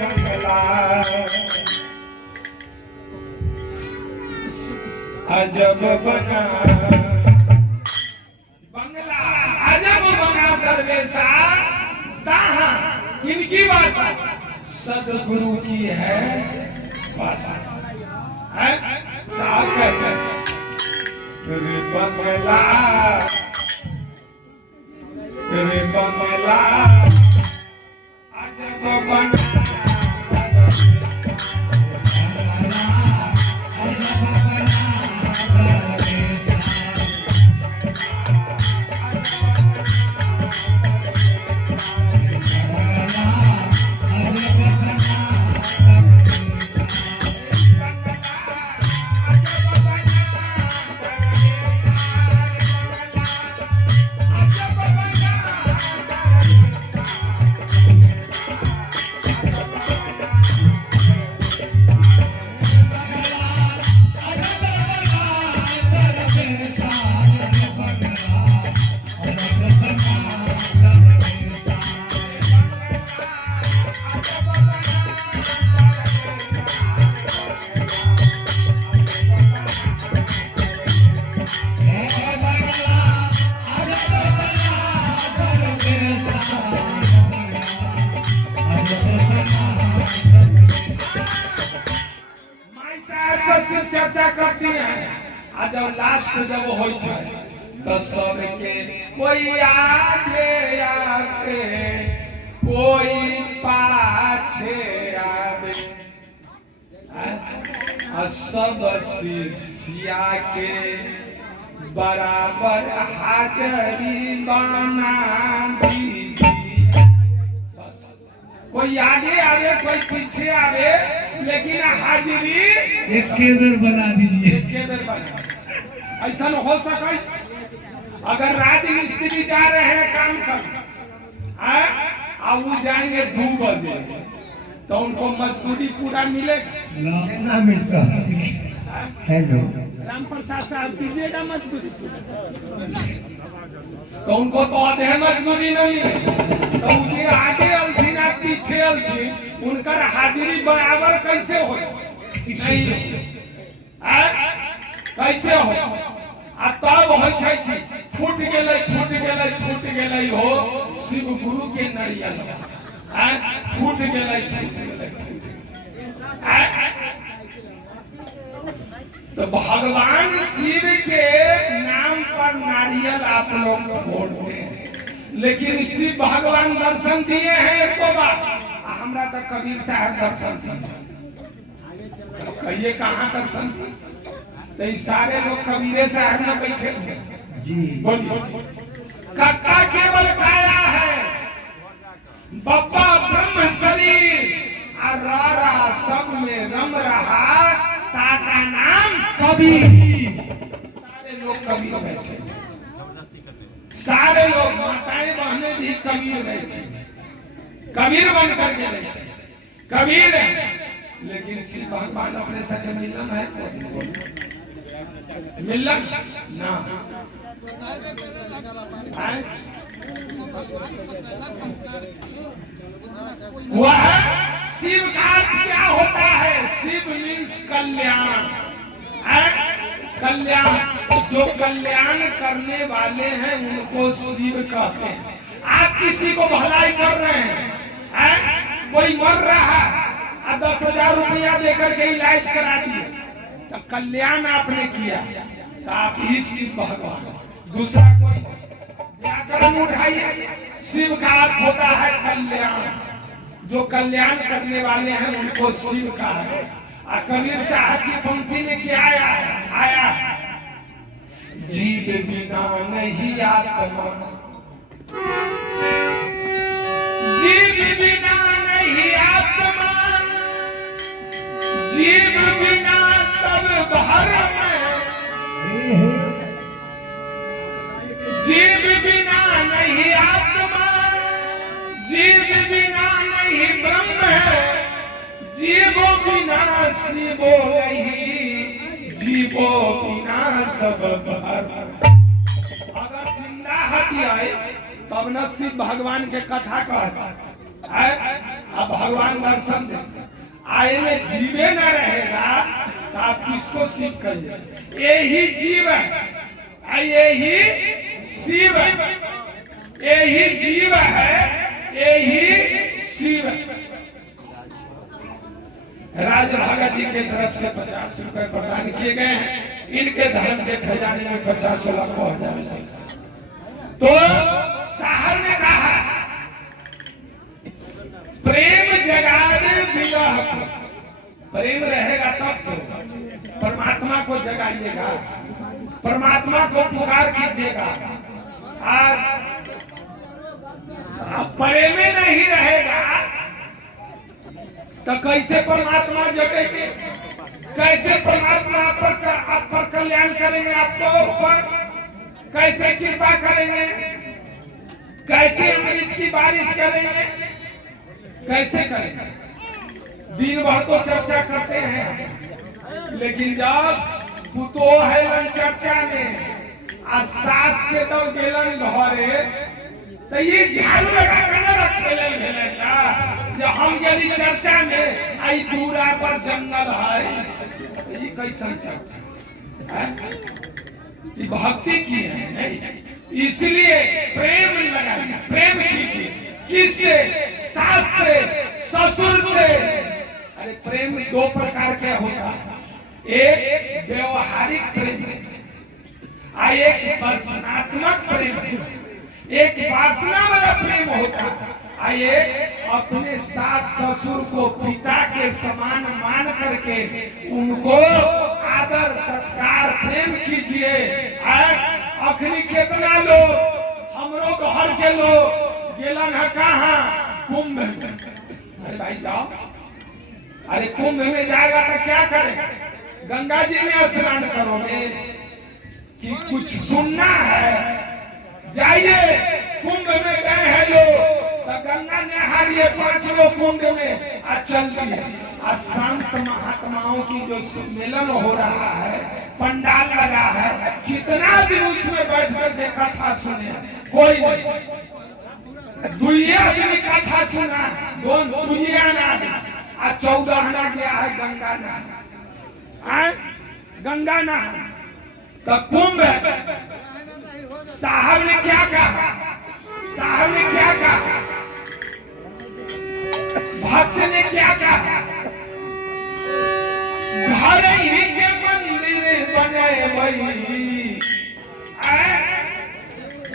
बंगला, अजब बना बंगला, अजब बना दरवेशार। ताहा किनकी भाषा? सदगुरु की है भाषा है। साहब कहते हैं बंगला, बंगला अजब बना से चर्चा करती हैं आ जब लास्ट जब हो तो सबके कोई आगे आगे कोई पाछे आवे सब शिष्या के बराबर हाजरी बना दीजिए। कोई आगे आवे कोई पीछे आवे लेकिन हाजिरी एक के बेर बना दीजिए। के बेर बना ऐसा हो सके। अगर राजमिस्त्री जा रहे हैं काम कर अब वो जाएंगे 2 बजे तो उनको मजदूरी पूरा मिलेगा ना मिलता। हेलो राम प्रसाद साहब दीजिएगा मजदूरी तो उनको तो आधे मजदूरी न मिले तो मुझे आगे अलथीन आप पीछे अलथीन उनकर हाजिरी बराबर कैसे हो कैसे हो आ तब हो फूट गेलै हो शिव गुरु के नरियल फूट गेलै तो भगवान शिव के नाम पर नारियल आप लोग फोड़ते हैं लेकिन शिव भगवान दर्शन दिए हैं एको बार हमरा तो कबीर साहब दर्शन दिए कहिए कहाँ दर्शन दिए तो सारे लोग कबीरे साहब में बैठे जी। बोलिए कक्का केवल काया है बप्पा ब्रह्म शरीर और रारा सब में रम रहा ताका नाम कबीर। सारे लोग कबीर बैठे सारे लोग माताएं बहनें भी कबीर बैठे कबीर बन करके बैठे कबीर है लेकिन शिव भगवान अपने साथ मिलन है मिलन ना वह शिव का क्या होता है शिव मीन्स कल्याण कल्याण जो कल्याण करने वाले हैं उनको शिव कहते हैं। आप किसी को भलाई कर रहे हैं कोई मर रहा है 10,000 रुपया देकर के इलाज करा दिए तो कल्याण आपने किया तो आप ही शिव भगवान। दूसरा कोई व्याकरण उठाइए शिव का अर्थ होता है कल्याण जो कल्याण करने वाले हैं उनको शिव का है। कबीर साहब की पंक्ति में क्या आया जीव बिना नहीं आत्मा जीव बिना नहीं आत्मा जीव बिना सब भरम जीव बिना नहीं आत्मा जीव बिना नहीं ब्रह्म जीवो बिना शिवो नहीं जीवो बिना सब भरम। अगर जिंदा हटी आए तब न शिव भगवान के कथा कहता अब भगवान दर्शन दे आए में जीवे न रहेगा तो आप किसको शिव कहिए। यही जीव है यही शिव यही जीव है यही शिव। राजभागा जी के तरफ से 50 रुपए प्रदान किए गए हैं। इनके धर्म के खजाने में 50 लाख हो जाए। तो साहब ने कहा प्रेम जगाने विरह प्रेम रहेगा तब तो परमात्मा को जगाइएगा परमात्मा को पुकार कीजिएगा। प्रेम नहीं रहेगा तो कैसे परमात्मा जगेंगे कैसे परमात्मा आप पर कल्याण करेंगे आपको ऊपर कैसे कृपा करेंगे कैसे अमृत की बारिश करेंगे कैसे करेंगे। दिन भर तो चर्चा करते हैं लेकिन जब पुतो है चर्चा में आ सास के तो गेलन घरे तो ये झाड़ू लगा कर रखेलन भेलन ना जो हम गेली चर्चा में आई दूरा पर जंगल है ये कैसन चर्चा है कि भक्ति की है नहीं। इसलिए प्रेम लगाइए प्रेम कीजिए किससे सास से ससुर से। अरे प्रेम 2 प्रकार के होता है एक व्यवहारिक प्रेम आ एक वासनात्मक प्रेम, एक वासना वाला प्रेम होता आ एक अपने सास ससुर को पिता के समान मान करके उनको आदर सत्कार प्रेम कीजिए। अखनी कितना लोग हमरो घर के लोग गेलन है कहाँ कुंभ में। अरे भाई जाओ, अरे कुंभ में जाएगा तो क्या करेगा? गंगा जी में स्नान करोगे कि कुछ सुनना है? जाइए, कुंभ में गए हैं लोग तो गंगा नहा लिए 5 लोग कुंड में आज चल दिए। आज संत महात्माओं की जो सम्मेलन हो रहा है, पंडाल लगा है, कितना दिन उसमें बैठ कर के कथा सुने? कोई नहीं। दुइये आदमी कथा सुना, दुइये आना आज 14 आना गया है गंगा नहा, गंगा नहा। तो कुंभ साहब ने क्या कहा? साहब ने क्या कहा? भक्त ने क्या कहा? घर ही के मंदिर बने भाई,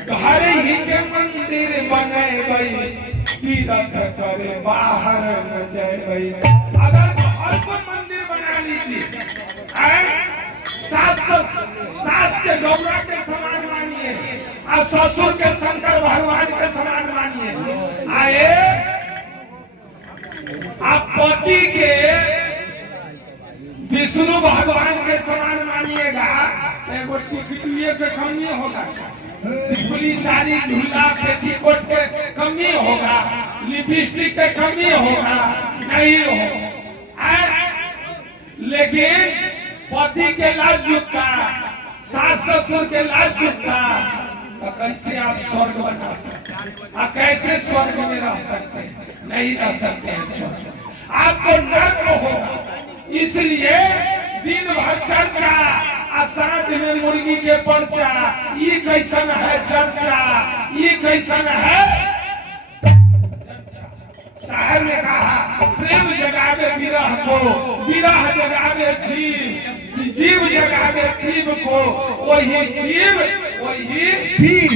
घर ही के मंदिर बने भाई, तीर्थ करे बाहर न जाए भाई। अगर घर को मंदिर बना लीजिए, सास के गौरा के समान मानिए और ससुर के शंकर भगवान के समान मानिए। आए आप पति के विष्णु भगवान के समान मानिएगा, एगो टिकटिए के कमी होगा, फुली साड़ी झूला पेटीकोट के कमी होगा, लिपस्टिक के कमी होगा, नहीं होगा। लेकिन पति के लाज जुटता, सास ससुर के लाज जुटता, तो कैसे आप स्वर्ग बना सकते हैं? कैसे स्वर्ग में रह सकते हैं? नहीं रह सकते हैं स्वर्ग। आपको नर्क होगा। इसलिए दिन भर चर्चा, साँझ में मुर्गी के पर्चा, ये कैसन है चर्चा, ये कैसन है चर्चा। साहब ने कहा प्रेम जगावे विरह को, विरह जगावे जीव, जीव जगावे प्रेम को, वही जीव वही पीर।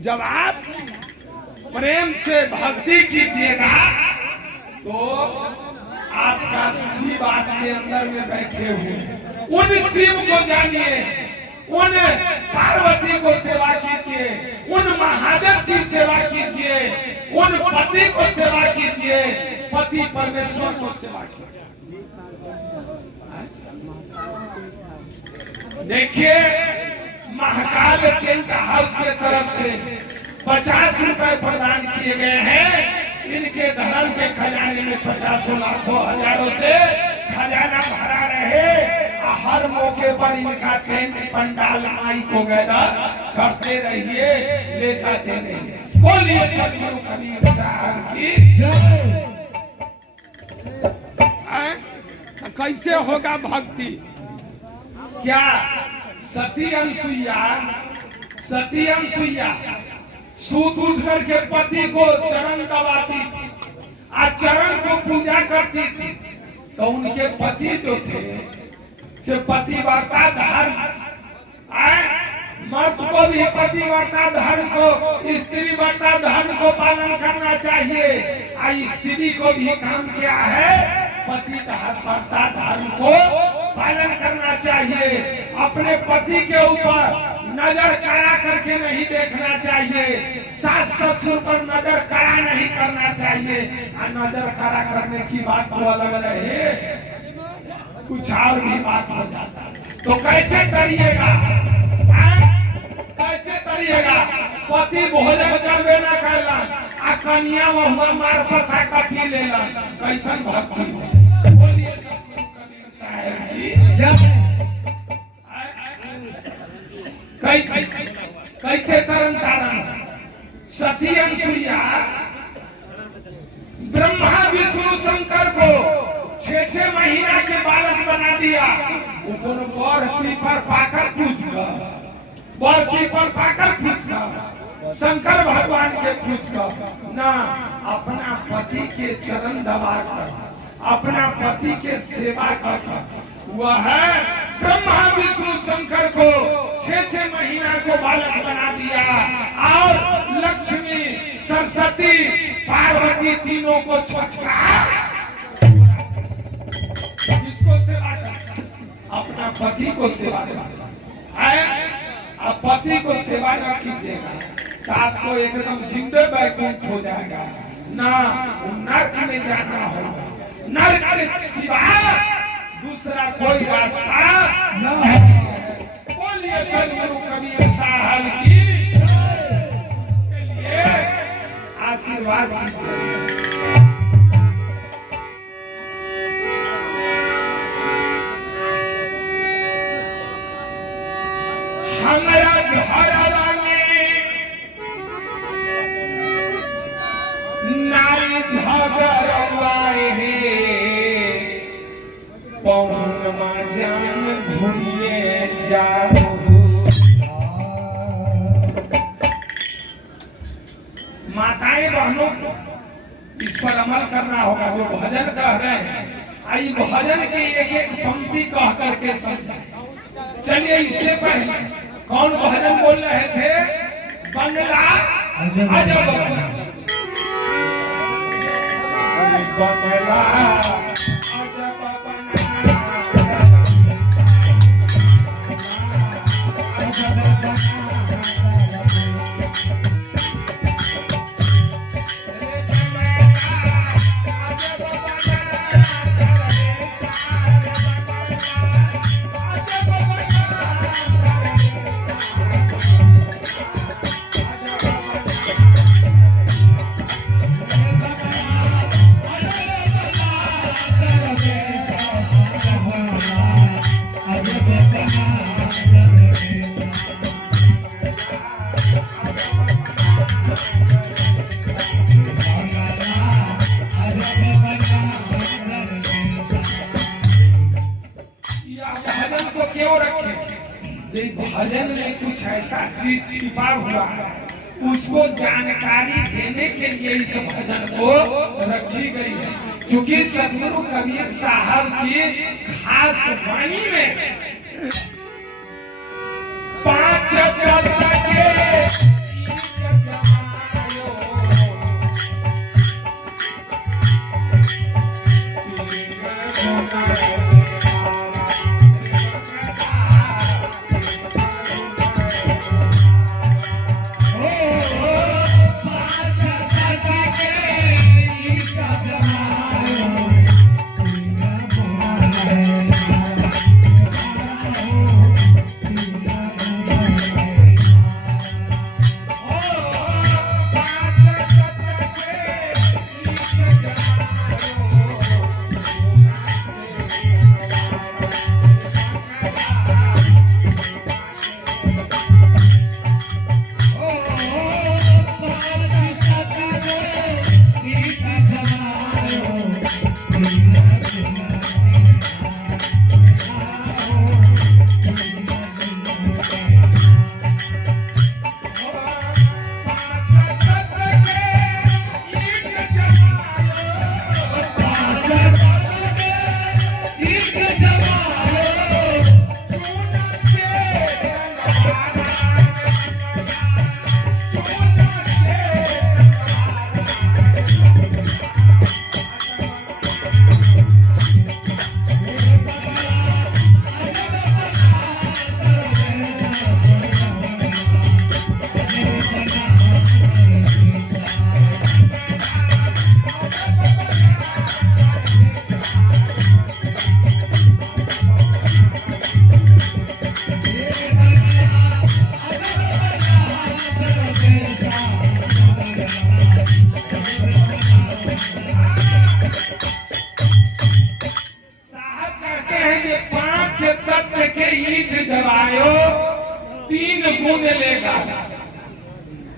जब आप प्रेम से भक्ति कीजिएगा तो आपका शिव आपके अंदर में बैठे हुए, उन शिव को जानिए, उन पार्वती को सेवा कीजिए, उन महादेव की सेवा कीजिए, उन पति को सेवा कीजिए, पति परमेश्वर को सेवा कीजिए। देखिए, महाकाल टेंट हाउस के तरफ से 50 रुपए प्रदान किए गए हैं। इनके धर्म के खजाने में 50 लाखों हजारों से खजाना भरा रहे। हर मौके पर इनका टेंट पंडाल माइक वगैरह करते रहिए, ले जाते रहिए। बोलिए सतगुरु कबीर साहब की जय। कैसे होगा भक्ति? क्या सती अनसुईया सूत उठ करके पति को चरण दबाती थी, आज चरण को पूजा करती थी। तो उनके पति जो थे से पतिव्रता धर्म, मर्द को भी पतिव्रता धर्म को, स्त्रीव्रता धर्म को पालन करना चाहिए। स्त्री को भी काम क्या है? पतिव्रता धर्म को पालन करना चाहिए। अपने पति के ऊपर नजर कड़ा करके नहीं देखना चाहिए, सास ससुर पर नजर कड़ा नहीं करना चाहिए। नजर कड़ा करने की बात तो अलग रहे, कुछ और भी बात हो जाता है। तो कैसे करिएगा? कैसे करिएगा? पति भोजन करवे ना कैलन, आ कन्या वह मार पसा कथी लेलन, कैसन भक्ति? बोलिए सतगुरु कबीर साहब की जय। कैसे कैसे तरन तारण सती अनसुईया ब्रह्मा विष्णु शंकर को 6 महीना के बालक बना दिया। बर पीपर पाकर पूछ कर, बर पीपर पाकर पूछ कर, शंकर भगवान के पूछ कर ना, अपना पति के चरण दबाकर अपना पति के सेवा कर वह ब्रह्मा विष्णु शंकर को 6 महीना को बालक बना दिया और लक्ष्मी सरस्वती पार्वती तीनों को छचका किसको सेवा करता अपना पति को सेवा करता है। अब पति को सेवा न कीजिएगा तो आपको एकदम जिंदे बैकुंठ हो जाएगा ना, नर्क में जाना होगा। नर्क के सिवा दूसरा कोई रास्ता नहीं है। बोलिए सदगुरु कबीर साहब की, इसके लिए आशीर्वाद दीजिए। हमारा घरवा में नारी झगड़वाए हे पौनमा जान भूलिए जाओ। माताएं बहनों इस पर अमल करना होगा। जो भजन कह रहे हैं आई भजन की एक एक पंक्ति कह करके समझे। चलिए इससे पहले कौन भजन बोल रहे थे? बंगला अजब बंगला बंगला अजब भजन में कुछ ऐसा चीज छिपा हुआ है, उसको जानकारी देने के लिए इस भजन को रखी गई है। क्योंकि सदगुरु कबीर साहब की खास वाणी में 5 तत्व के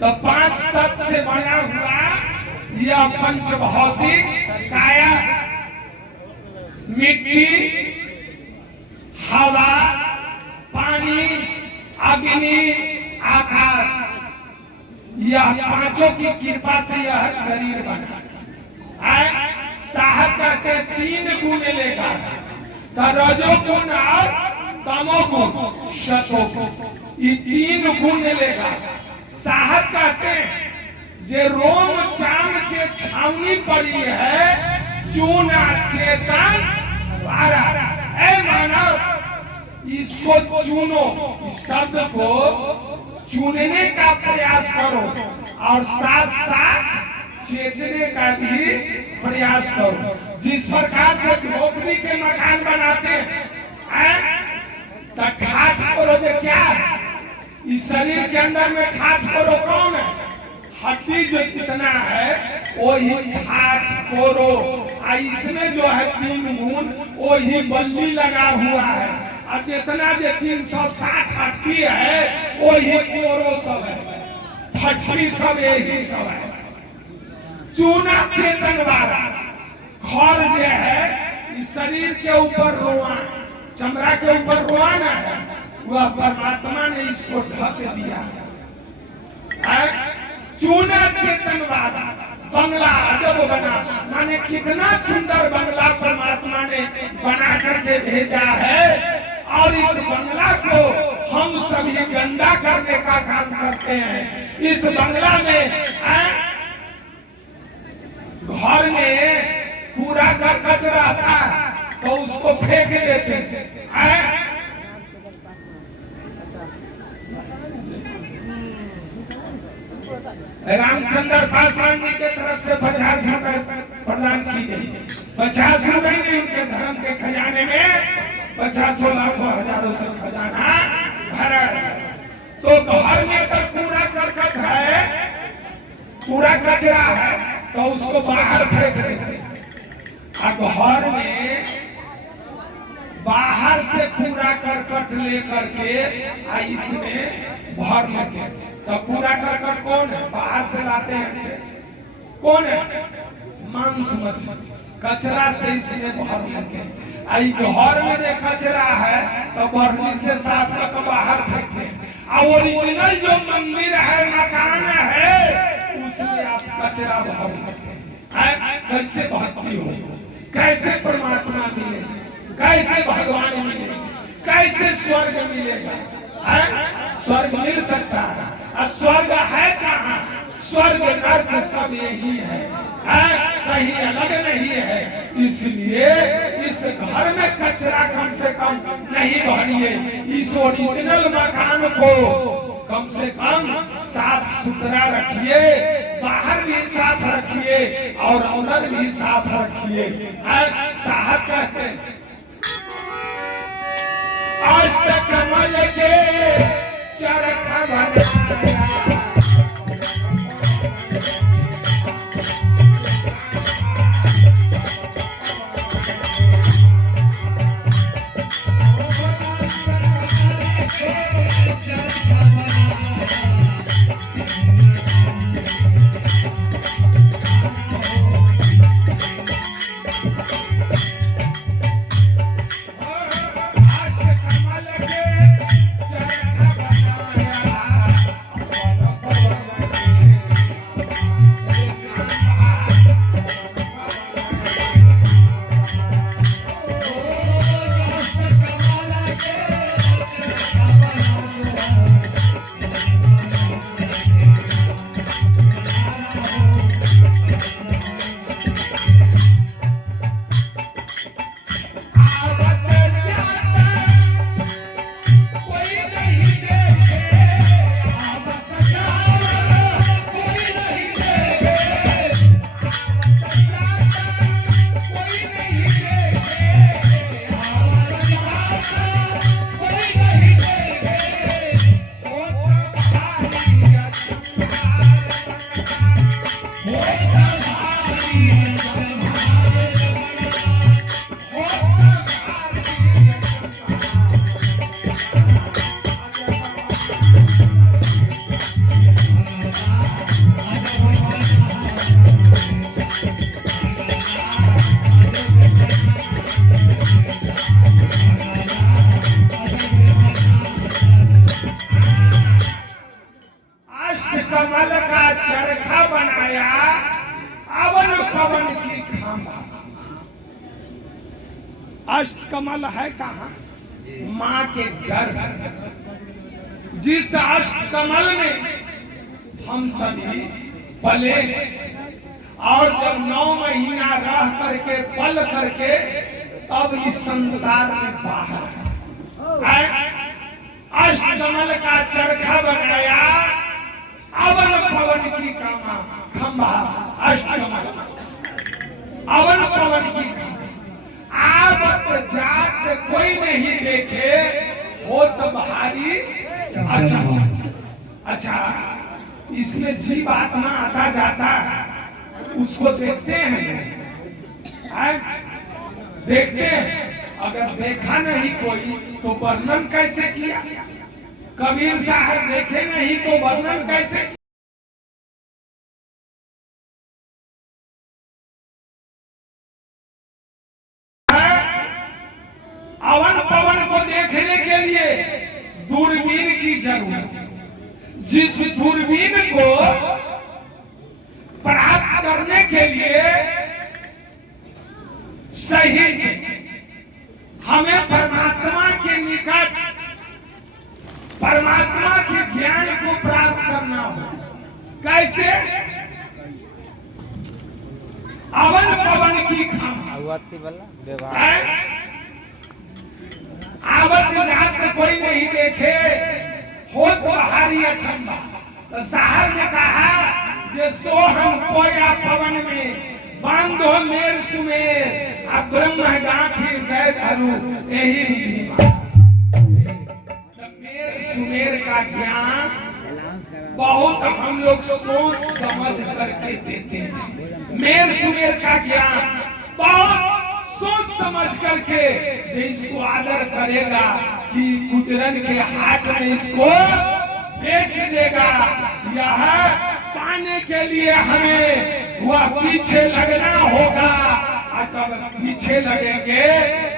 तो 5 तत्व से बना हुआ यह पंचभौतिक काया, मिट्टी, हवा, पानी, अग्नि, आकाश, यह पांचों की कृपा से यह शरीर बना है। साहब कहते हैं 3 गुण लेगा, रजोगुण और तमोगुण शतोगुण, ये 3 गुण लेगा। साहब कहते हैं जे रोम चाम के छावनी पड़ी है, चूना चेतन वारा। ऐ मानव, इसको चुनो, इस शब्द को चुनने का प्रयास करो और साथ साथ चेतने का भी प्रयास करो। जिस प्रकार से झोपड़ी के मकान बनाते हैं, तो ठाठ करो जो क्या है, इस शरीर के अंदर में ठाठ करो कौन है, हड्डी जो जितना है वही ठाठ कोरो। इसमें जो है 3 गुण वही बल्ली लगा हुआ है, और जितना जो 360 हड्डी है वही कोरो सब है, फट्टी सब यही सब है। चूना चेतन वाला खर जो है इस शरीर के ऊपर रोआ, चमड़ा के ऊपर रोआ ना है, वह परमात्मा ने इसको ढक दिया है। चूना चेतन वाला बंगला अजब बना, माने कितना सुंदर बंगला परमात्मा ने बना करके भेजा है, और इस बंगला को हम सभी गंदा करने का काम करते हैं। इस बंगला में घर में कूड़ा करकट रहता है तो उसको फेंक देते हैं। रामचंद्र पासवान जी के तरफ से 50 रुपए प्रदान की गई। 50 रुपए ने उनके धर्म के खजाने में 50 लाखों हजारों से खजाना भरा। तो घर में अगर कूड़ा करकट है, कूड़ा कचरा है, तो उसको बाहर फेंक देते हैं। घर में बाहर से कूड़ा करकट लेकर के इसमें भर लेते हैं। तो कूड़ा करकट कौन है, बाहर से लाते हैं से कौन है, मांस मछली कचरा से इसमें भर लेते हैं। घर में जो कचरा है तो बरनी से साफ कर बाहर फेंकते हैं। और ओरिजिनल जो मंदिर है, मकान है, उसमें आप कचरा भर लेते हैं। कैसे भक्ति होगी, कैसे परमात्मा मिलेगा, कैसे भगवान मिलेगा, कैसे स्वर्ग मिलेगा? स्वर्ग मिल सकता है, और स्वर्ग है कहाँ? स्वर्ग नर्क सब यही है, कहीं अलग नहीं है। इसलिए इस घर में कचरा कम से कम नहीं भरिए। इस ओरिजिनल मकान को कम से कम साफ सुथरा रखिए, बाहर भी साफ रखिए और अंदर भी साफ रखिए। साहब कहते हैं अष्टकमल के चरखा बनाया, अष्टकमल है कहाँ? माँ के गर्भ, जिस अष्टकमल में हम सभी पले और जब 9 महीना रह करके पल करके तब इस संसार में बाहर आए। अष्टकमल का चरखा बनाया, अवन पवन की कामा खंभा, अष्टकमल अवन पवन की खंभा। आवत जात कोई नहीं देखे, हो तो भारी। अच्छा, इसमें जीव आत्मा आता जाता है, उसको देखते हैं, देखते हैं। अगर देखा नहीं कोई तो वर्णन कैसे किया? कबीर साहब देखे नहीं तो वर्णन कैसे? अवन पवन को देखने के लिए दूरबीन की जरूरत। जिस दूरबीन को प्राप्त करने के लिए सही से हमें परमात्मा के निकट, परमात्मा के ज्ञान को प्राप्त करना हो। कैसे? अवन पवन की आवत जात कोई नहीं देखे, हो तो हारी अचंबा। तो साहब ने कहा जे सोहम कोया पवन में बांधो मेर सुमेर, अब ब्रह्म गांठी गए धरू यही विधि। मेर सुमेर का ज्ञान बहुत हम लोग सोच समझ करके देते हैं। मेर सुमेर का ज्ञान बहुत सोच समझ करके, जो इसको आदर करेगा कि गुजरन के हाथ में इसको बेच देगा, यह पाने के लिए हमें वह पीछे लगना होगा। जब पीछे लगेंगे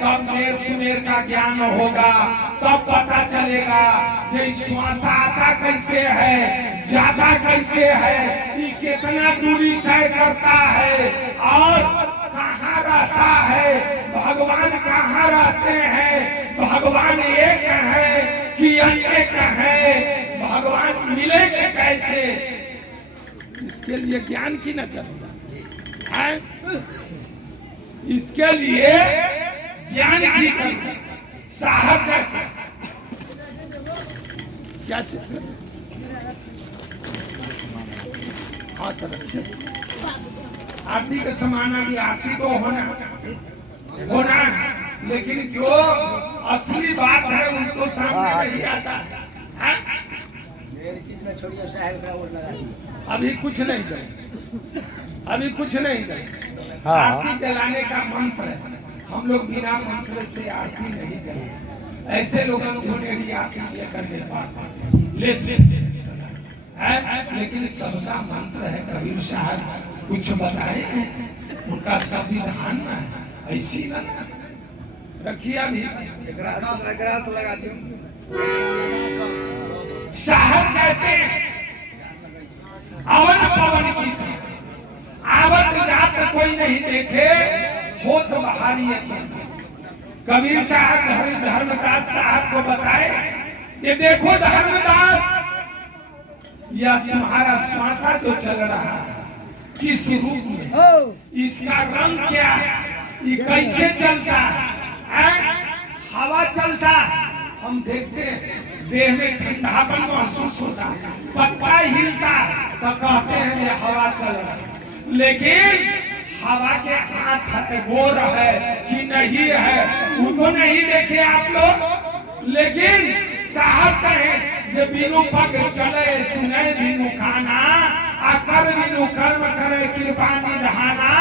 तब मेर सुमेर का ज्ञान होगा, तब पता चलेगा जे श्वास आता कैसे है, ज्यादा कैसे है, ये कितना दूरी तय करता है और कहाँ रहता है, भगवान कहाँ रहते हैं, भगवान एक है कि अनेक है, भगवान मिलेंगे कैसे? इसके लिए ज्ञान की न जरूरत है, इसके लिए ज्ञान की जरूरत। साहब क्या आरती का समाना की आरती तो होना है, लेकिन जो असली बात है उसको सामने नहीं आता है। अभी कुछ नहीं करे, अभी कुछ नहीं करे। आरती जलाने का मंत्र है, हम लोग बिना मंत्र से आरती नहीं जलाते। ऐसे लोगों को मेरी आरती लेकर के बात ले है, लेकिन सबका मंत्र है। कबीर साहब कुछ बताए हैं, उनका संविधान है, ऐसी ना रखिए। अभी साहब कहते हैं अवन पवन की आवत जात कोई नहीं देखे, हो तो भारी अचंभा। कबीर साहब धर्मदास साहब को बताए कि देखो धर्मदास, यह तुम्हारा श्वासा जो चल रहा है किस रूप में, इसका रंग क्या है, ये कैसे चलता है? हवा चलता है, हम देखते हैं देह में ठंडापन महसूस होता है, पत्ता हिलता तो कहते हैं ये हवा चल रहा है। लेकिन हवा के हाथ है, गोर है कि नहीं है वो तो नहीं देखे आप लोग। लेकिन साहब कहे जब बिनु पग चले सुने बिनु खाना, आकर बिनु कर्म करे कृपा निधाना,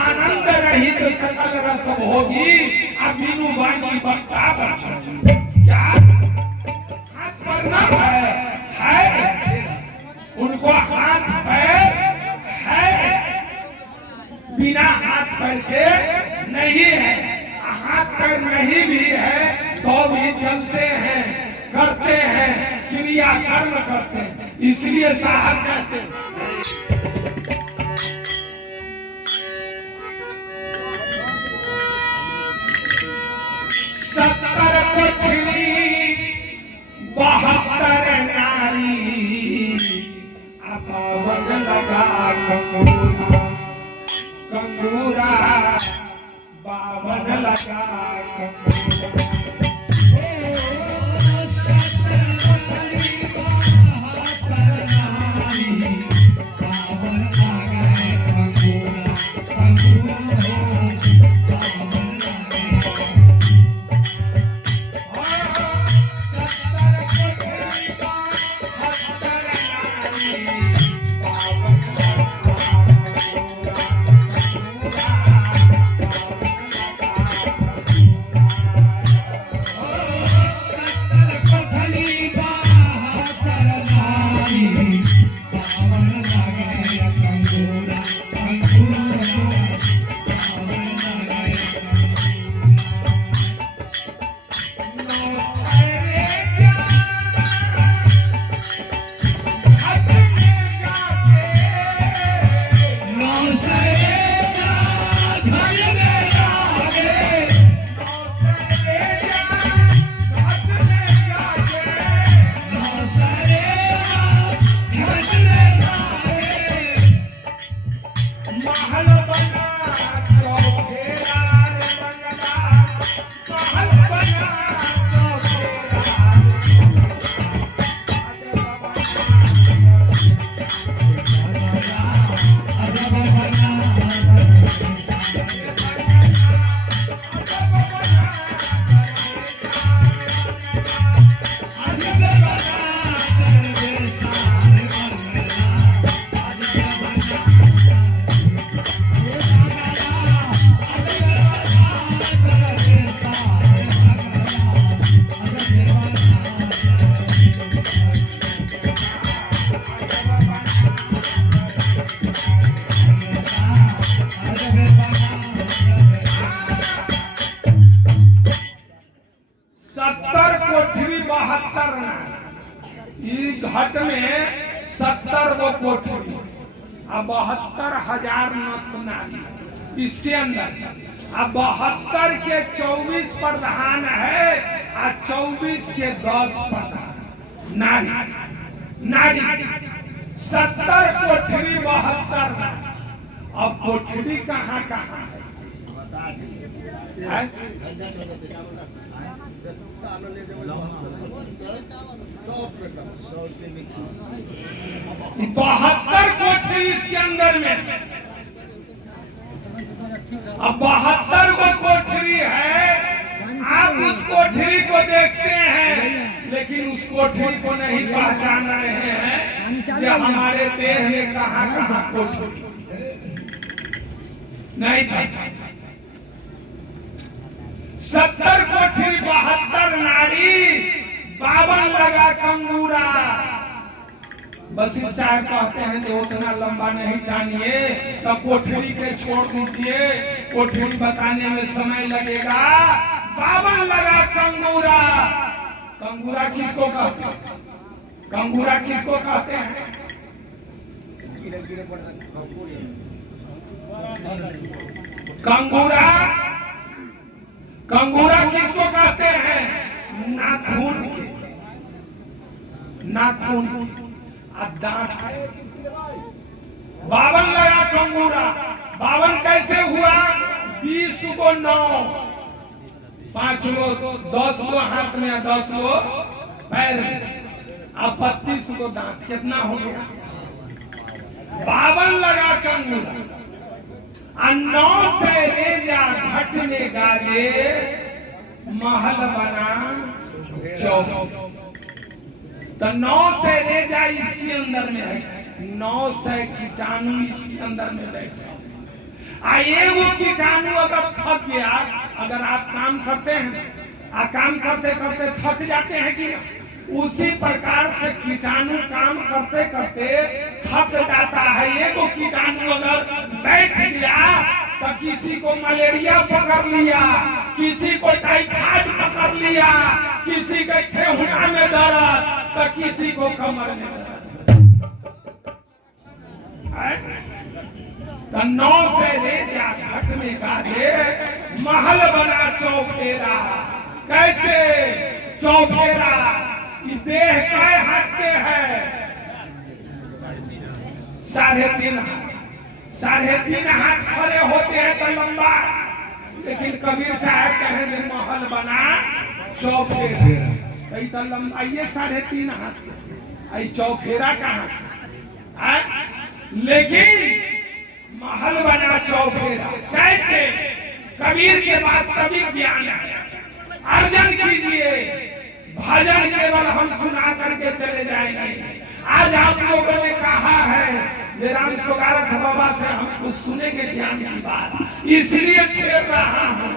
आनंद रहित सकल रस भोगी, अब बिनु वाणी बक्ता बच्चा। क्या हाथ पर न है, उनको हाथ पैर है, बिना हाथ पैर के नहीं है। हाथ पैर नहीं भी है तो भी चलते हैं, करते हैं, क्रिया कर्म करते हैं। इसलिए साहब कहते हैं 70 कोठरी 72 नारी पावन लगा कंगूरा कंगूरा पावन लगा कंगूरा घट में 70 वो कोठरी 72,000 नस नारी इसके अंदर 72 के 24 प्रधान है और 24 के 10 प्रधान नारी नारी 70 कोठरी 72 अब कोठरी कहाँ कहाँ है 72 कोठरी इसके अंदर में अब 72 को कोठरी है। आप उस कोठरी को देखते हैं लेकिन उस कोठरी को नहीं पहचान रहे हैं जो हमारे देह में कहाँ कहाँ कोठरी नहीं पहचान। 70 कोठरी 72 नारी 52 लगा कंगूरा। बसीर साहब कहते हैं जो उतना लंबा नहीं टानिए तो कोठरी के छोड़ दीजिए, कोठरी बताने में समय लगेगा। 52 लगा कंगूरा। कंगूरा किसको कहते हैं? कंगूरा किसको कहते हैं? कंगूरा कंगूरा किसको कहते हैं? नाखून के, नाखून दांत। 52 लगा कंगूरा। 52 कैसे हुआ? 20 को 9, 5 को 10 को हाथ में 10 को पैर में, अब 32 को दांत। कितना हो गया? 52 लगा कंगूरा। 9 से रेजा घट में गाजे महल बना 14। तो 9 से रेजा इसके अंदर में है, 9 से कीटाणु इसके अंदर में बैठे। आइए वो कीटाणु अगर थक गया, अगर आप काम करते हैं काम करते करते थक जाते हैं कि उसी प्रकार से कीटाणु काम करते करते थक जाता है। ये वो कीटाणु अगर बैठ गया तो किसी को मलेरिया पकड़ लिया, किसी को टाइफाइड पकड़ लिया, किसी के ठेहुना में दर्द तो किसी को कमर में दर्द। तो 9 से रेजा घट में गाजे महल बना चौफेरा। कैसे चौफेरा कि देह काय हाथ के है 3.5 हाथ 3.5 हाथ खड़े होते हैं तो लंबा, लेकिन कबीर साहब कहे जे महल बना चौफेरा तो लंबाई 3.5 हाथ आई चौफेरा कहां से है? लेकिन महल बना चौफेरा कैसे? कबीर के वास्तविक ज्ञान है। अर्जन कीजिए, भजन केवल हम सुना करके चले जाएंगे। आज आप लोगों ने कहा है ये राम सुगारक बाबा से हम तो सुनेंगे ज्ञान की बात, इसलिए छेड़ रहा हूं।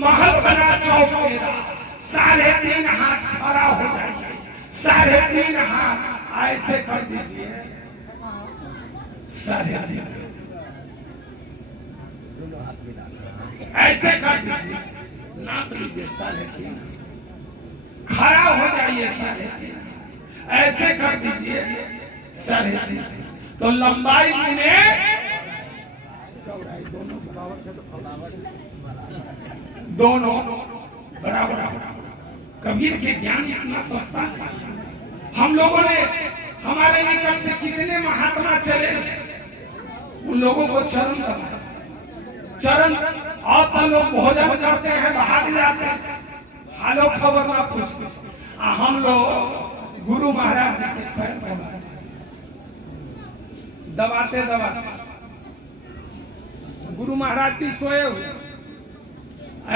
महल बना चौफेरा 3.5 हाथ खड़ा हो जाइए, 3.5 हाथ ऐसे कर दीजिए, 3.5 ऐसे कर दीजिए, नाप लीजिए 3.5 खड़ा हो जाइए 3.5 ऐसे कर दीजिए 3.5 तो लंबाई में दोनों बराबर। कबीर के ज्ञान इतना सस्ता है। हम लोगों ने हमारे निकट से कितने महात्मा चले, उन लोगों को चरण और तो लोग भोजन करते हैं भाग जाते हैं, हालो खबर ना पूछते। हम लोग गुरु महाराज जी के पैर दबाते गुरु महाराज जी सोए हुए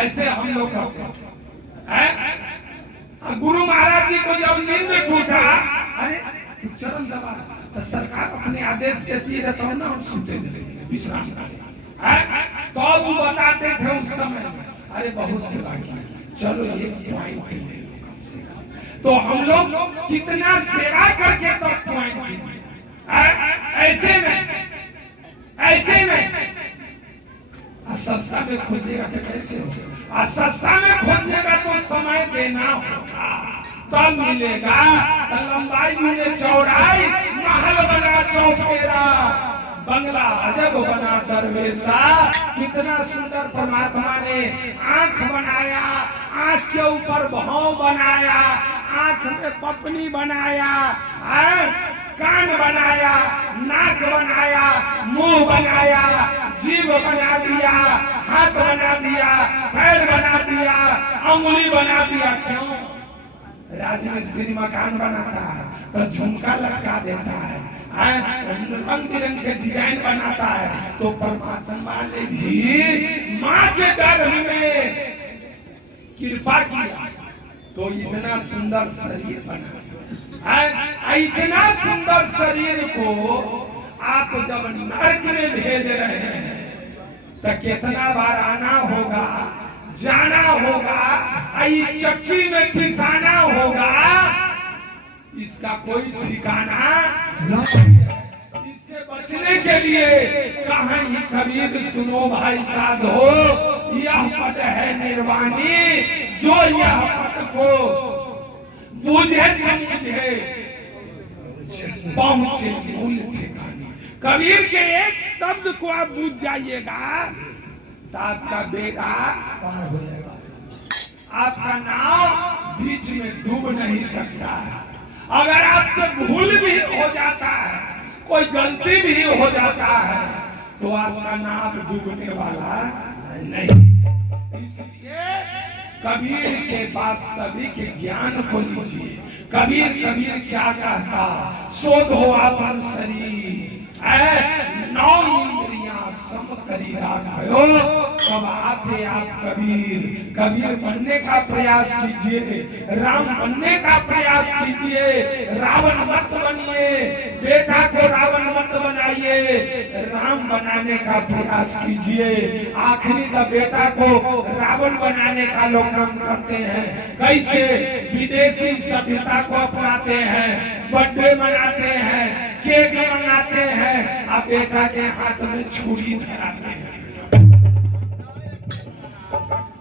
ऐसे हम लोग करते हैं। गुरु महाराज जी को जब नींद टूटा, अरे चरण दबा तो सरकार अपने आदेश देती रहता हूँ ना, हम सुनते विश्राम तो वो बताते थे उस समय, अरे बहुत सेवा की, चलो ये पॉइंट ले लो कम से कम। तो हम लोग कितना सेवा करके तो पॉइंट, ऐसे नहीं सस्ता में खोजेगा तो कैसे होगा? सस्ता में खोजेगा तो समय देना होगा, तब मिलेगा। लंबाई मिले चौड़ाई, महल बना चौफेरा, बंगला अजब बना दरवेशा। कितना सुंदर परमात्मा ने आंख बनाया, आंख के ऊपर भाव बनाया, आंख में पपनी बनाया, कान बनाया, नाक बनाया, मुंह बनाया, जीभ बना दिया, हाथ बना दिया, पैर बना दिया, अंगुली बना दिया। क्यों? राजमिस्त्री मकान बनाता है तो झुमका लटका देता है, रंग बिरंग के डिजाइन बनाता है, तो परमात्मा ने भी माँ के गर्भ में कृपा किया तो इतना सुंदर शरीर बना दिया। इतना सुंदर शरीर को आप जब नरक में भेज रहे हैं तो कितना बार आना होगा, जाना होगा, चक्की में पिसाना होगा, इसका कोई ठिकाना नहीं। इससे बचने के लिए कहीं कबीर सुनो भाई साधो, यह पद है निर्वाणी, जो यह पद को बुझे समझे पहुंचे मूल ठिकाने। कबीर के एक शब्द को आप बुझ जाइएगा तो आपका बेड़ा पार हो जाएगा, आपका नाव बीच में डूब नहीं सकता है। अगर आपसे भूल भी हो जाता है, कोई गलती भी हो जाता है, तो आपका नाव डूबने वाला नहीं। इसलिए कबीर के वास्तविक ज्ञान को लीजिए। कबीर क्या कहता? शोधो अपन शरीर, 9 इंद्रियां सम करी राखो, तब आपे आप कबीर बनने का प्रयास कीजिए, राम बनने का प्रयास कीजिए। रावण मत बनिए, बेटा को रावण मत बनाइए, राम बनाने का प्रयास कीजिए। आखिरी तो बेटा को रावण बनाने का लोग काम करते हैं। कैसे? विदेशी सभ्यता को अपनाते हैं, बर्थडे मनाते हैं, केक मंगाते हैं, अब बेटा के हाथ में छुरी धराते हैं।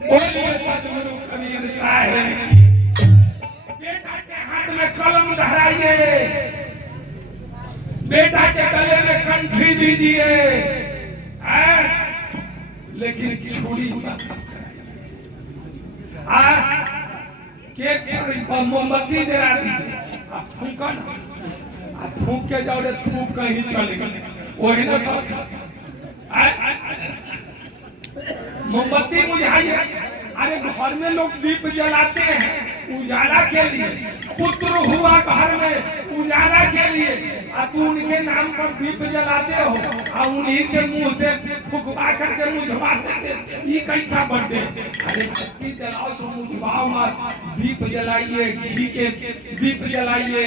बोलिए सतगुरु कबीर साहिब की। बेटा के हाथ में कलम धराइए, बेटा के गले में कंठी दीजिए, लेकिन छुरी मत कराइए। केक पर मोमबत्ती जला दीजिए, आप फूका ना, आप फूक के जाओ रे थूक कहीं चले गए, वही ना सब मोमबत्ती बुझाइए। अरे घर में लोग दीप जलाते हैं उजाला के लिए, पुत्र हुआ घर में उजाला के लिए, और तू उनके नाम पर दीप जलाते हो और उन्हीं से मुंह से फुकवा करके मुझवा देते, ये कैसा बर्थडे? अरे बत्ती जलाओ तो मुझवाओ मत, दीप जलाइए, घी के दीप जलाइए,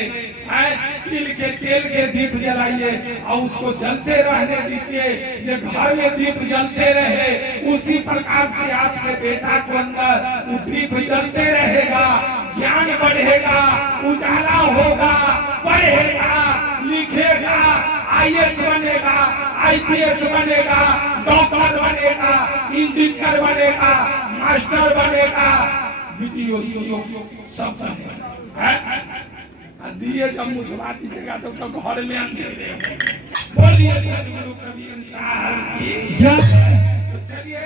तिल के तेल के दीप जलाइए और उसको जलते रहने दीजिए, जो घर में दीप जलते रहे उसी प्रकार से आपके बेटा को अंदर वो दीप जलते रहेगा, ज्ञान बढ़ेगा, उजाला होगा, पढ़ेगा, लिखेगा, आईएएस बनेगा, आईपीएस बनेगा, डॉक्टर बनेगा, इंजीनियर बनेगा, मास्टर बनेगा, वीडियो सब बनेगा। दिए जब मुझवा दीजिएगा तो घर में अंधेरे होंगे। बोलिए सदगुरु कबीर साहब की जय। तो चलिए,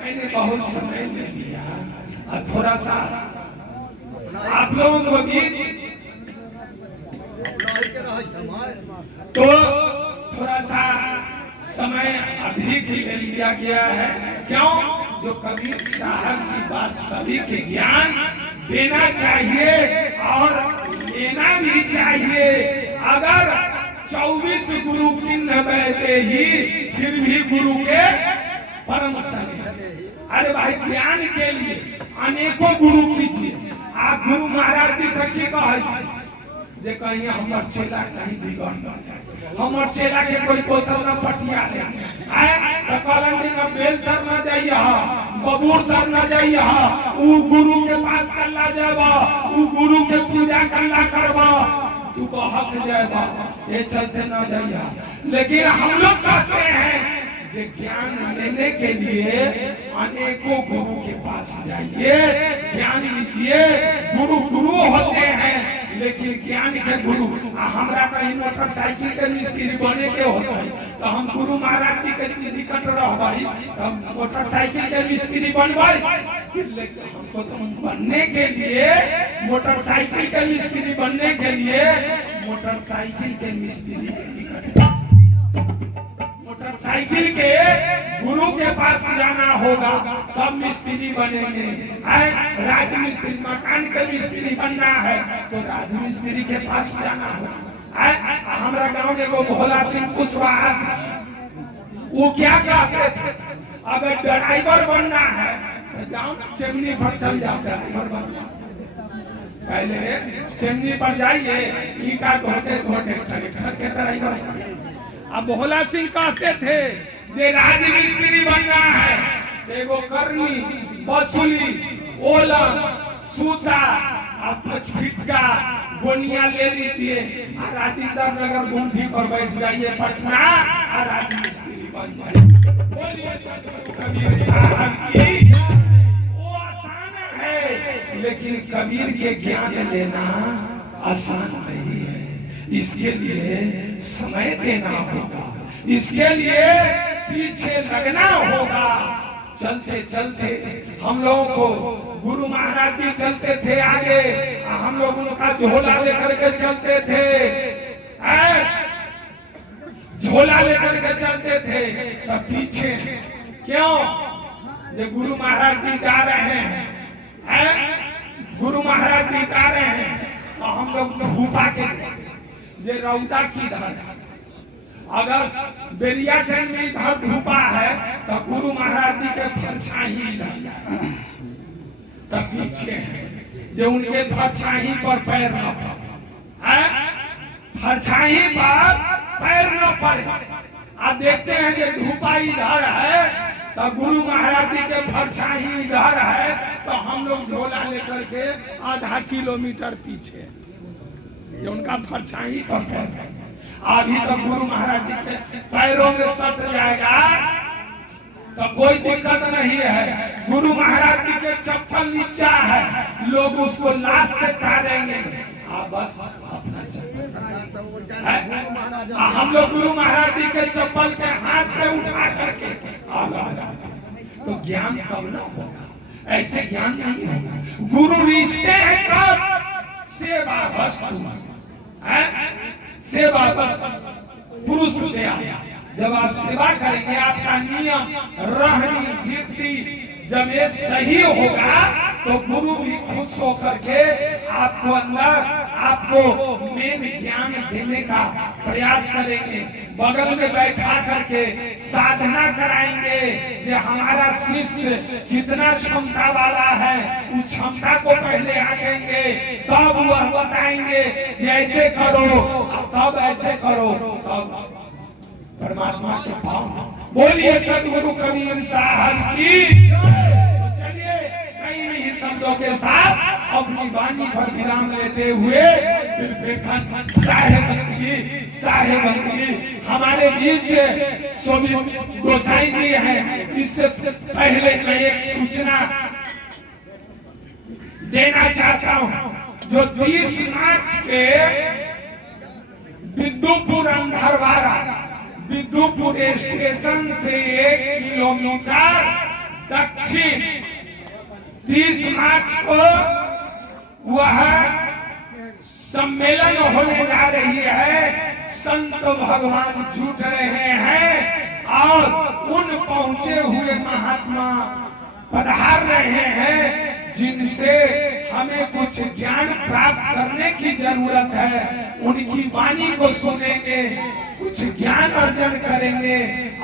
मैंने बहुत समय ले लिया और थोड़ा सा आप लोगों को बीच तो थोड़ा सा समय अधिक ले लिया गया है। क्यों? जो कबीर साहब की वास्तविक ज्ञान देना चाहिए और लेना भी चाहिए। अगर 24 गुरु की नबैते ही फिर भी गुरु के परम सगे। अरे भाई, ज्ञान के लिए अनेकों गुरु कीजिए। आप गुरु महाराज जी से की कहे जे कहीं हमर चेला कहीं बिगड़ न जाए, हमर चेला के कोई दोसर न पटिया ले तो कहलन दिन बेल तर न जाइए, बबूर तर न जाइए, उ गुरु के पास कल्ला जाबा, उ गुरु के पूजा कल्ला करबा, तू बहक जाएगा, ये चलते न जाइए। लेकिन हम लोग कहते हैं जो ज्ञान लेने के लिए अनेकों गुरु के पास जाइए, ज्ञान लीजिए। गुरु गुरु होते हैं लेकिन ज्ञान के गुरु। हमरा कहीं मोटरसाइकिल के मिस्त्री बने के होता है तो हम गुरु महाराज जी के निकट रहबाई, तो मोटरसाइकिल के मिस्त्री बनवाई। लेकिन हमको तो बनने के लिए, मोटरसाइकिल के मिस्त्री बनने के लिए मोटरसाइकिल के मिस्त्री के निकट, मोटरसाइकिल के गुरु के पास जाना होगा तब मिस्त्री बनेंगे। राज मिस्त्री, मकान के मिस्त्री बनना है तो राज मिस्त्री के पास जाना होगा। हमारा गांव में वो भोला सिंह कुशवाहा, वो क्या कहते थे, अगर ड्राइवर बनना है तो जाओ चिमनी पर चल जाओ, ड्राइवर बन जाओ। पहले चिमनी पर जाइए, ईटा ढोते ढोते ट्रैक्टर के ड्राइवर। अब भोला सिंह कहते थे जे राज मिस्त्री बनना है, एगो करनी, बसुली, ओला, सूता, पचफिटका, गोनिया ले लीजिए और राजेंद्र नगर गुंठी पर बैठ जाइए पटना और राज मिस्त्री बन जाइए। बोलिए सदगुरु कबीर साहब की। वो आसान है लेकिन कबीर के ज्ञान लेना आसान नहीं है। इसके लिए समय देना होगा, इसके लिए पीछे लगना होगा। चलते चलते हम लोगों को गुरु महाराज जी चलते थे आगे, हम लोग उनका झोला लेकर के चलते थे, झोला लेकर के चलते थे। तो पीछे क्यों? जो गुरु महाराज जी जा रहे हैं, गुरु महाराज जी जा रहे हैं तो हम लोग धूपा के ये रौदा की धार। अगर बेरिया टाइम में इधर धूपा है तो गुरु महाराज जी के परछाई इधर जाए, तो पीछे है जो उनके परछाई पर पैर न पड़े, परछाई पर पैर न पड़े। आप देखते हैं कि धूपा इधर है तो गुरु महाराज जी के परछाई इधर है, तो हम लोग झोला लेकर के आधा किलोमीटर पीछे जो उनका परछाई पर पैर है। अभी तो गुरु महाराज जी के पैरों में सट जाएगा तो कोई दिक्कत नहीं है। गुरु महाराज जी के चप्पल नीचा है, लोग उसको लाश से तारेंगे, बस अपना चप्पल। हम लोग गुरु महाराज जी के चप्पल के हाथ से उठा करके तो ज्ञान तब न होगा ऐसे ज्ञान नहीं होगा। गुरु रिश्ते हैं कब? सेवा वस्तु सेवा वस्तु पुरुष दया। जब आप सेवा करेंगे, आपका नियम रहनी वृत्ति जब ये सही होगा तो गुरु भी खुश होकर के आपको अंदर आपको मेन ज्ञान देने का प्रयास करेंगे। बगल में बैठा करके साधना कराएंगे जो हमारा शिष्य कितना क्षमता वाला है, उस क्षमता को पहले आकेंगे, तब वह बताएंगे जैसे करो तब ऐसे करो, तब परमात्मा के पाँव। बोलिए सतगुरु कबीर साहब की। तो चलिए कई नहीं शब्दों के साथ अपनी वाणी पर विराम लेते हुए फिर साहेबंदगी हमारे बीच सोभित गोसाई जी हैं। इससे पहले मैं एक सूचना देना चाहता हूं। जो 30 मार्च के विद्युपुर अंधरवाड़ा विद्युपुर स्टेशन से 1 किलोमीटर दक्षिण 30 मार्च को वह सम्मेलन होने जा रही है। संत भगवान जुट रहे हैं और उन पहुंचे हुए महात्मा पधार रहे हैं जिनसे हमें कुछ ज्ञान प्राप्त करने की जरूरत है। उनकी वाणी को सुनेंगे, कुछ ज्ञान अर्जन करेंगे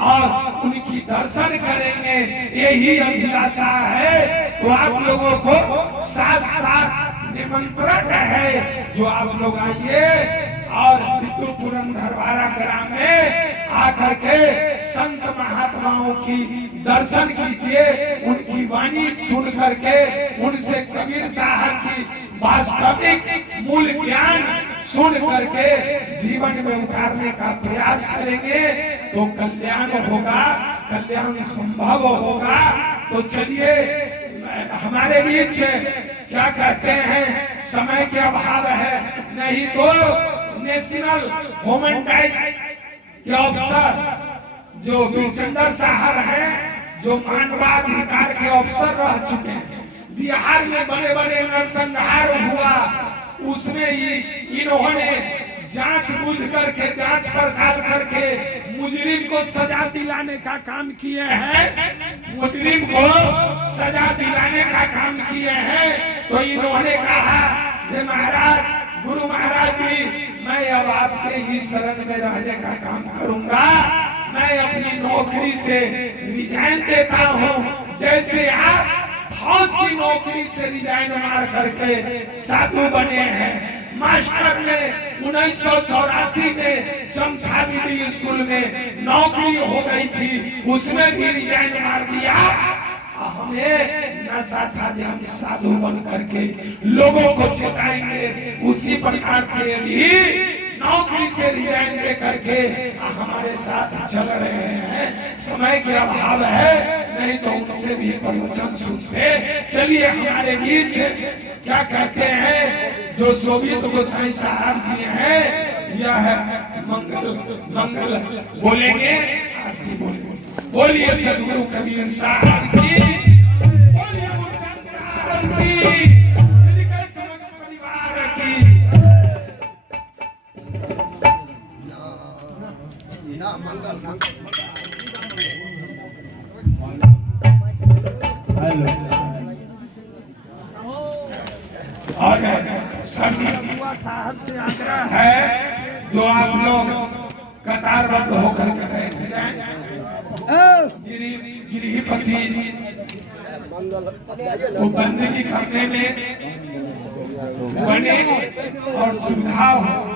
और उनकी दर्शन करेंगे, यही अभिलाषा है। तो आप लोगों को साथ साथ निमंत्रण है जो आप लोग आइए और विद्युपुर अंधरवाड़ा ग्राम में आकर के संत महात्माओं की दर्शन कीजिए, उनकी वाणी सुन करके उनसे कबीर साहब की वास्तविक मूल ज्ञान सुन करके जीवन में उतारने का प्रयास करेंगे तो कल्याण होगा, कल्याण संभव होगा। तो चलिए हमारे बीच क्या कहते हैं, समय के अभाव है, नहीं तो नेशनल ह्यूमैनिटीज के अफसर जो बीरचंदर साहब हैं, जो मानवाधिकार के अफसर रह चुके हैं, बिहार में बड़े बड़े नरसंहार हुआ, उसमें ही इन्होंने जांच बुझ करके जांच पड़ताल करके मुजरिम को सजा दिलाने का काम किए हैं, मुजरिम को सजा दिलाने का काम किए हैं। तो इन्होंने कहा कि महाराज गुरु महाराज जी, मैं अब आपके ही शरण में रहने का काम करूंगा, मैं अपनी नौकरी से रिजाइन देता हूं। जैसे आप फौज की नौकरी से रिजाइन मार करके साधु बने हैं। मास्टर ने 1984 में चमथा मिडिल स्कूल में नौकरी हो गई थी, उसमें भी रिजाइन मार दिया। हमें नशा था जो हम साधु बन करके लोगों को चेताएंगे, उसी प्रकार से भी नौकरी से रिजाइन दे करके हमारे साथ चल रहे हैं। समय के अभाव है, नहीं तो उनसे भी प्रवचन सुनते। चलिए हमारे बीच क्या कहते हैं जो शोभित गोसाई साहब जी हैं, यह मंगल बोलेंगे, आरती बोलेंगे। बोलिए सतगुरु कबीर साहब की, बोलिए मुक्तन साहब की, इनके समझ परिवार की। और सभी साहब से आग्रह है जो आप लोग कतारबद्ध होकर के बैठ जाएं। गृहपति को बंदगी करने में बने और सुविधा हो।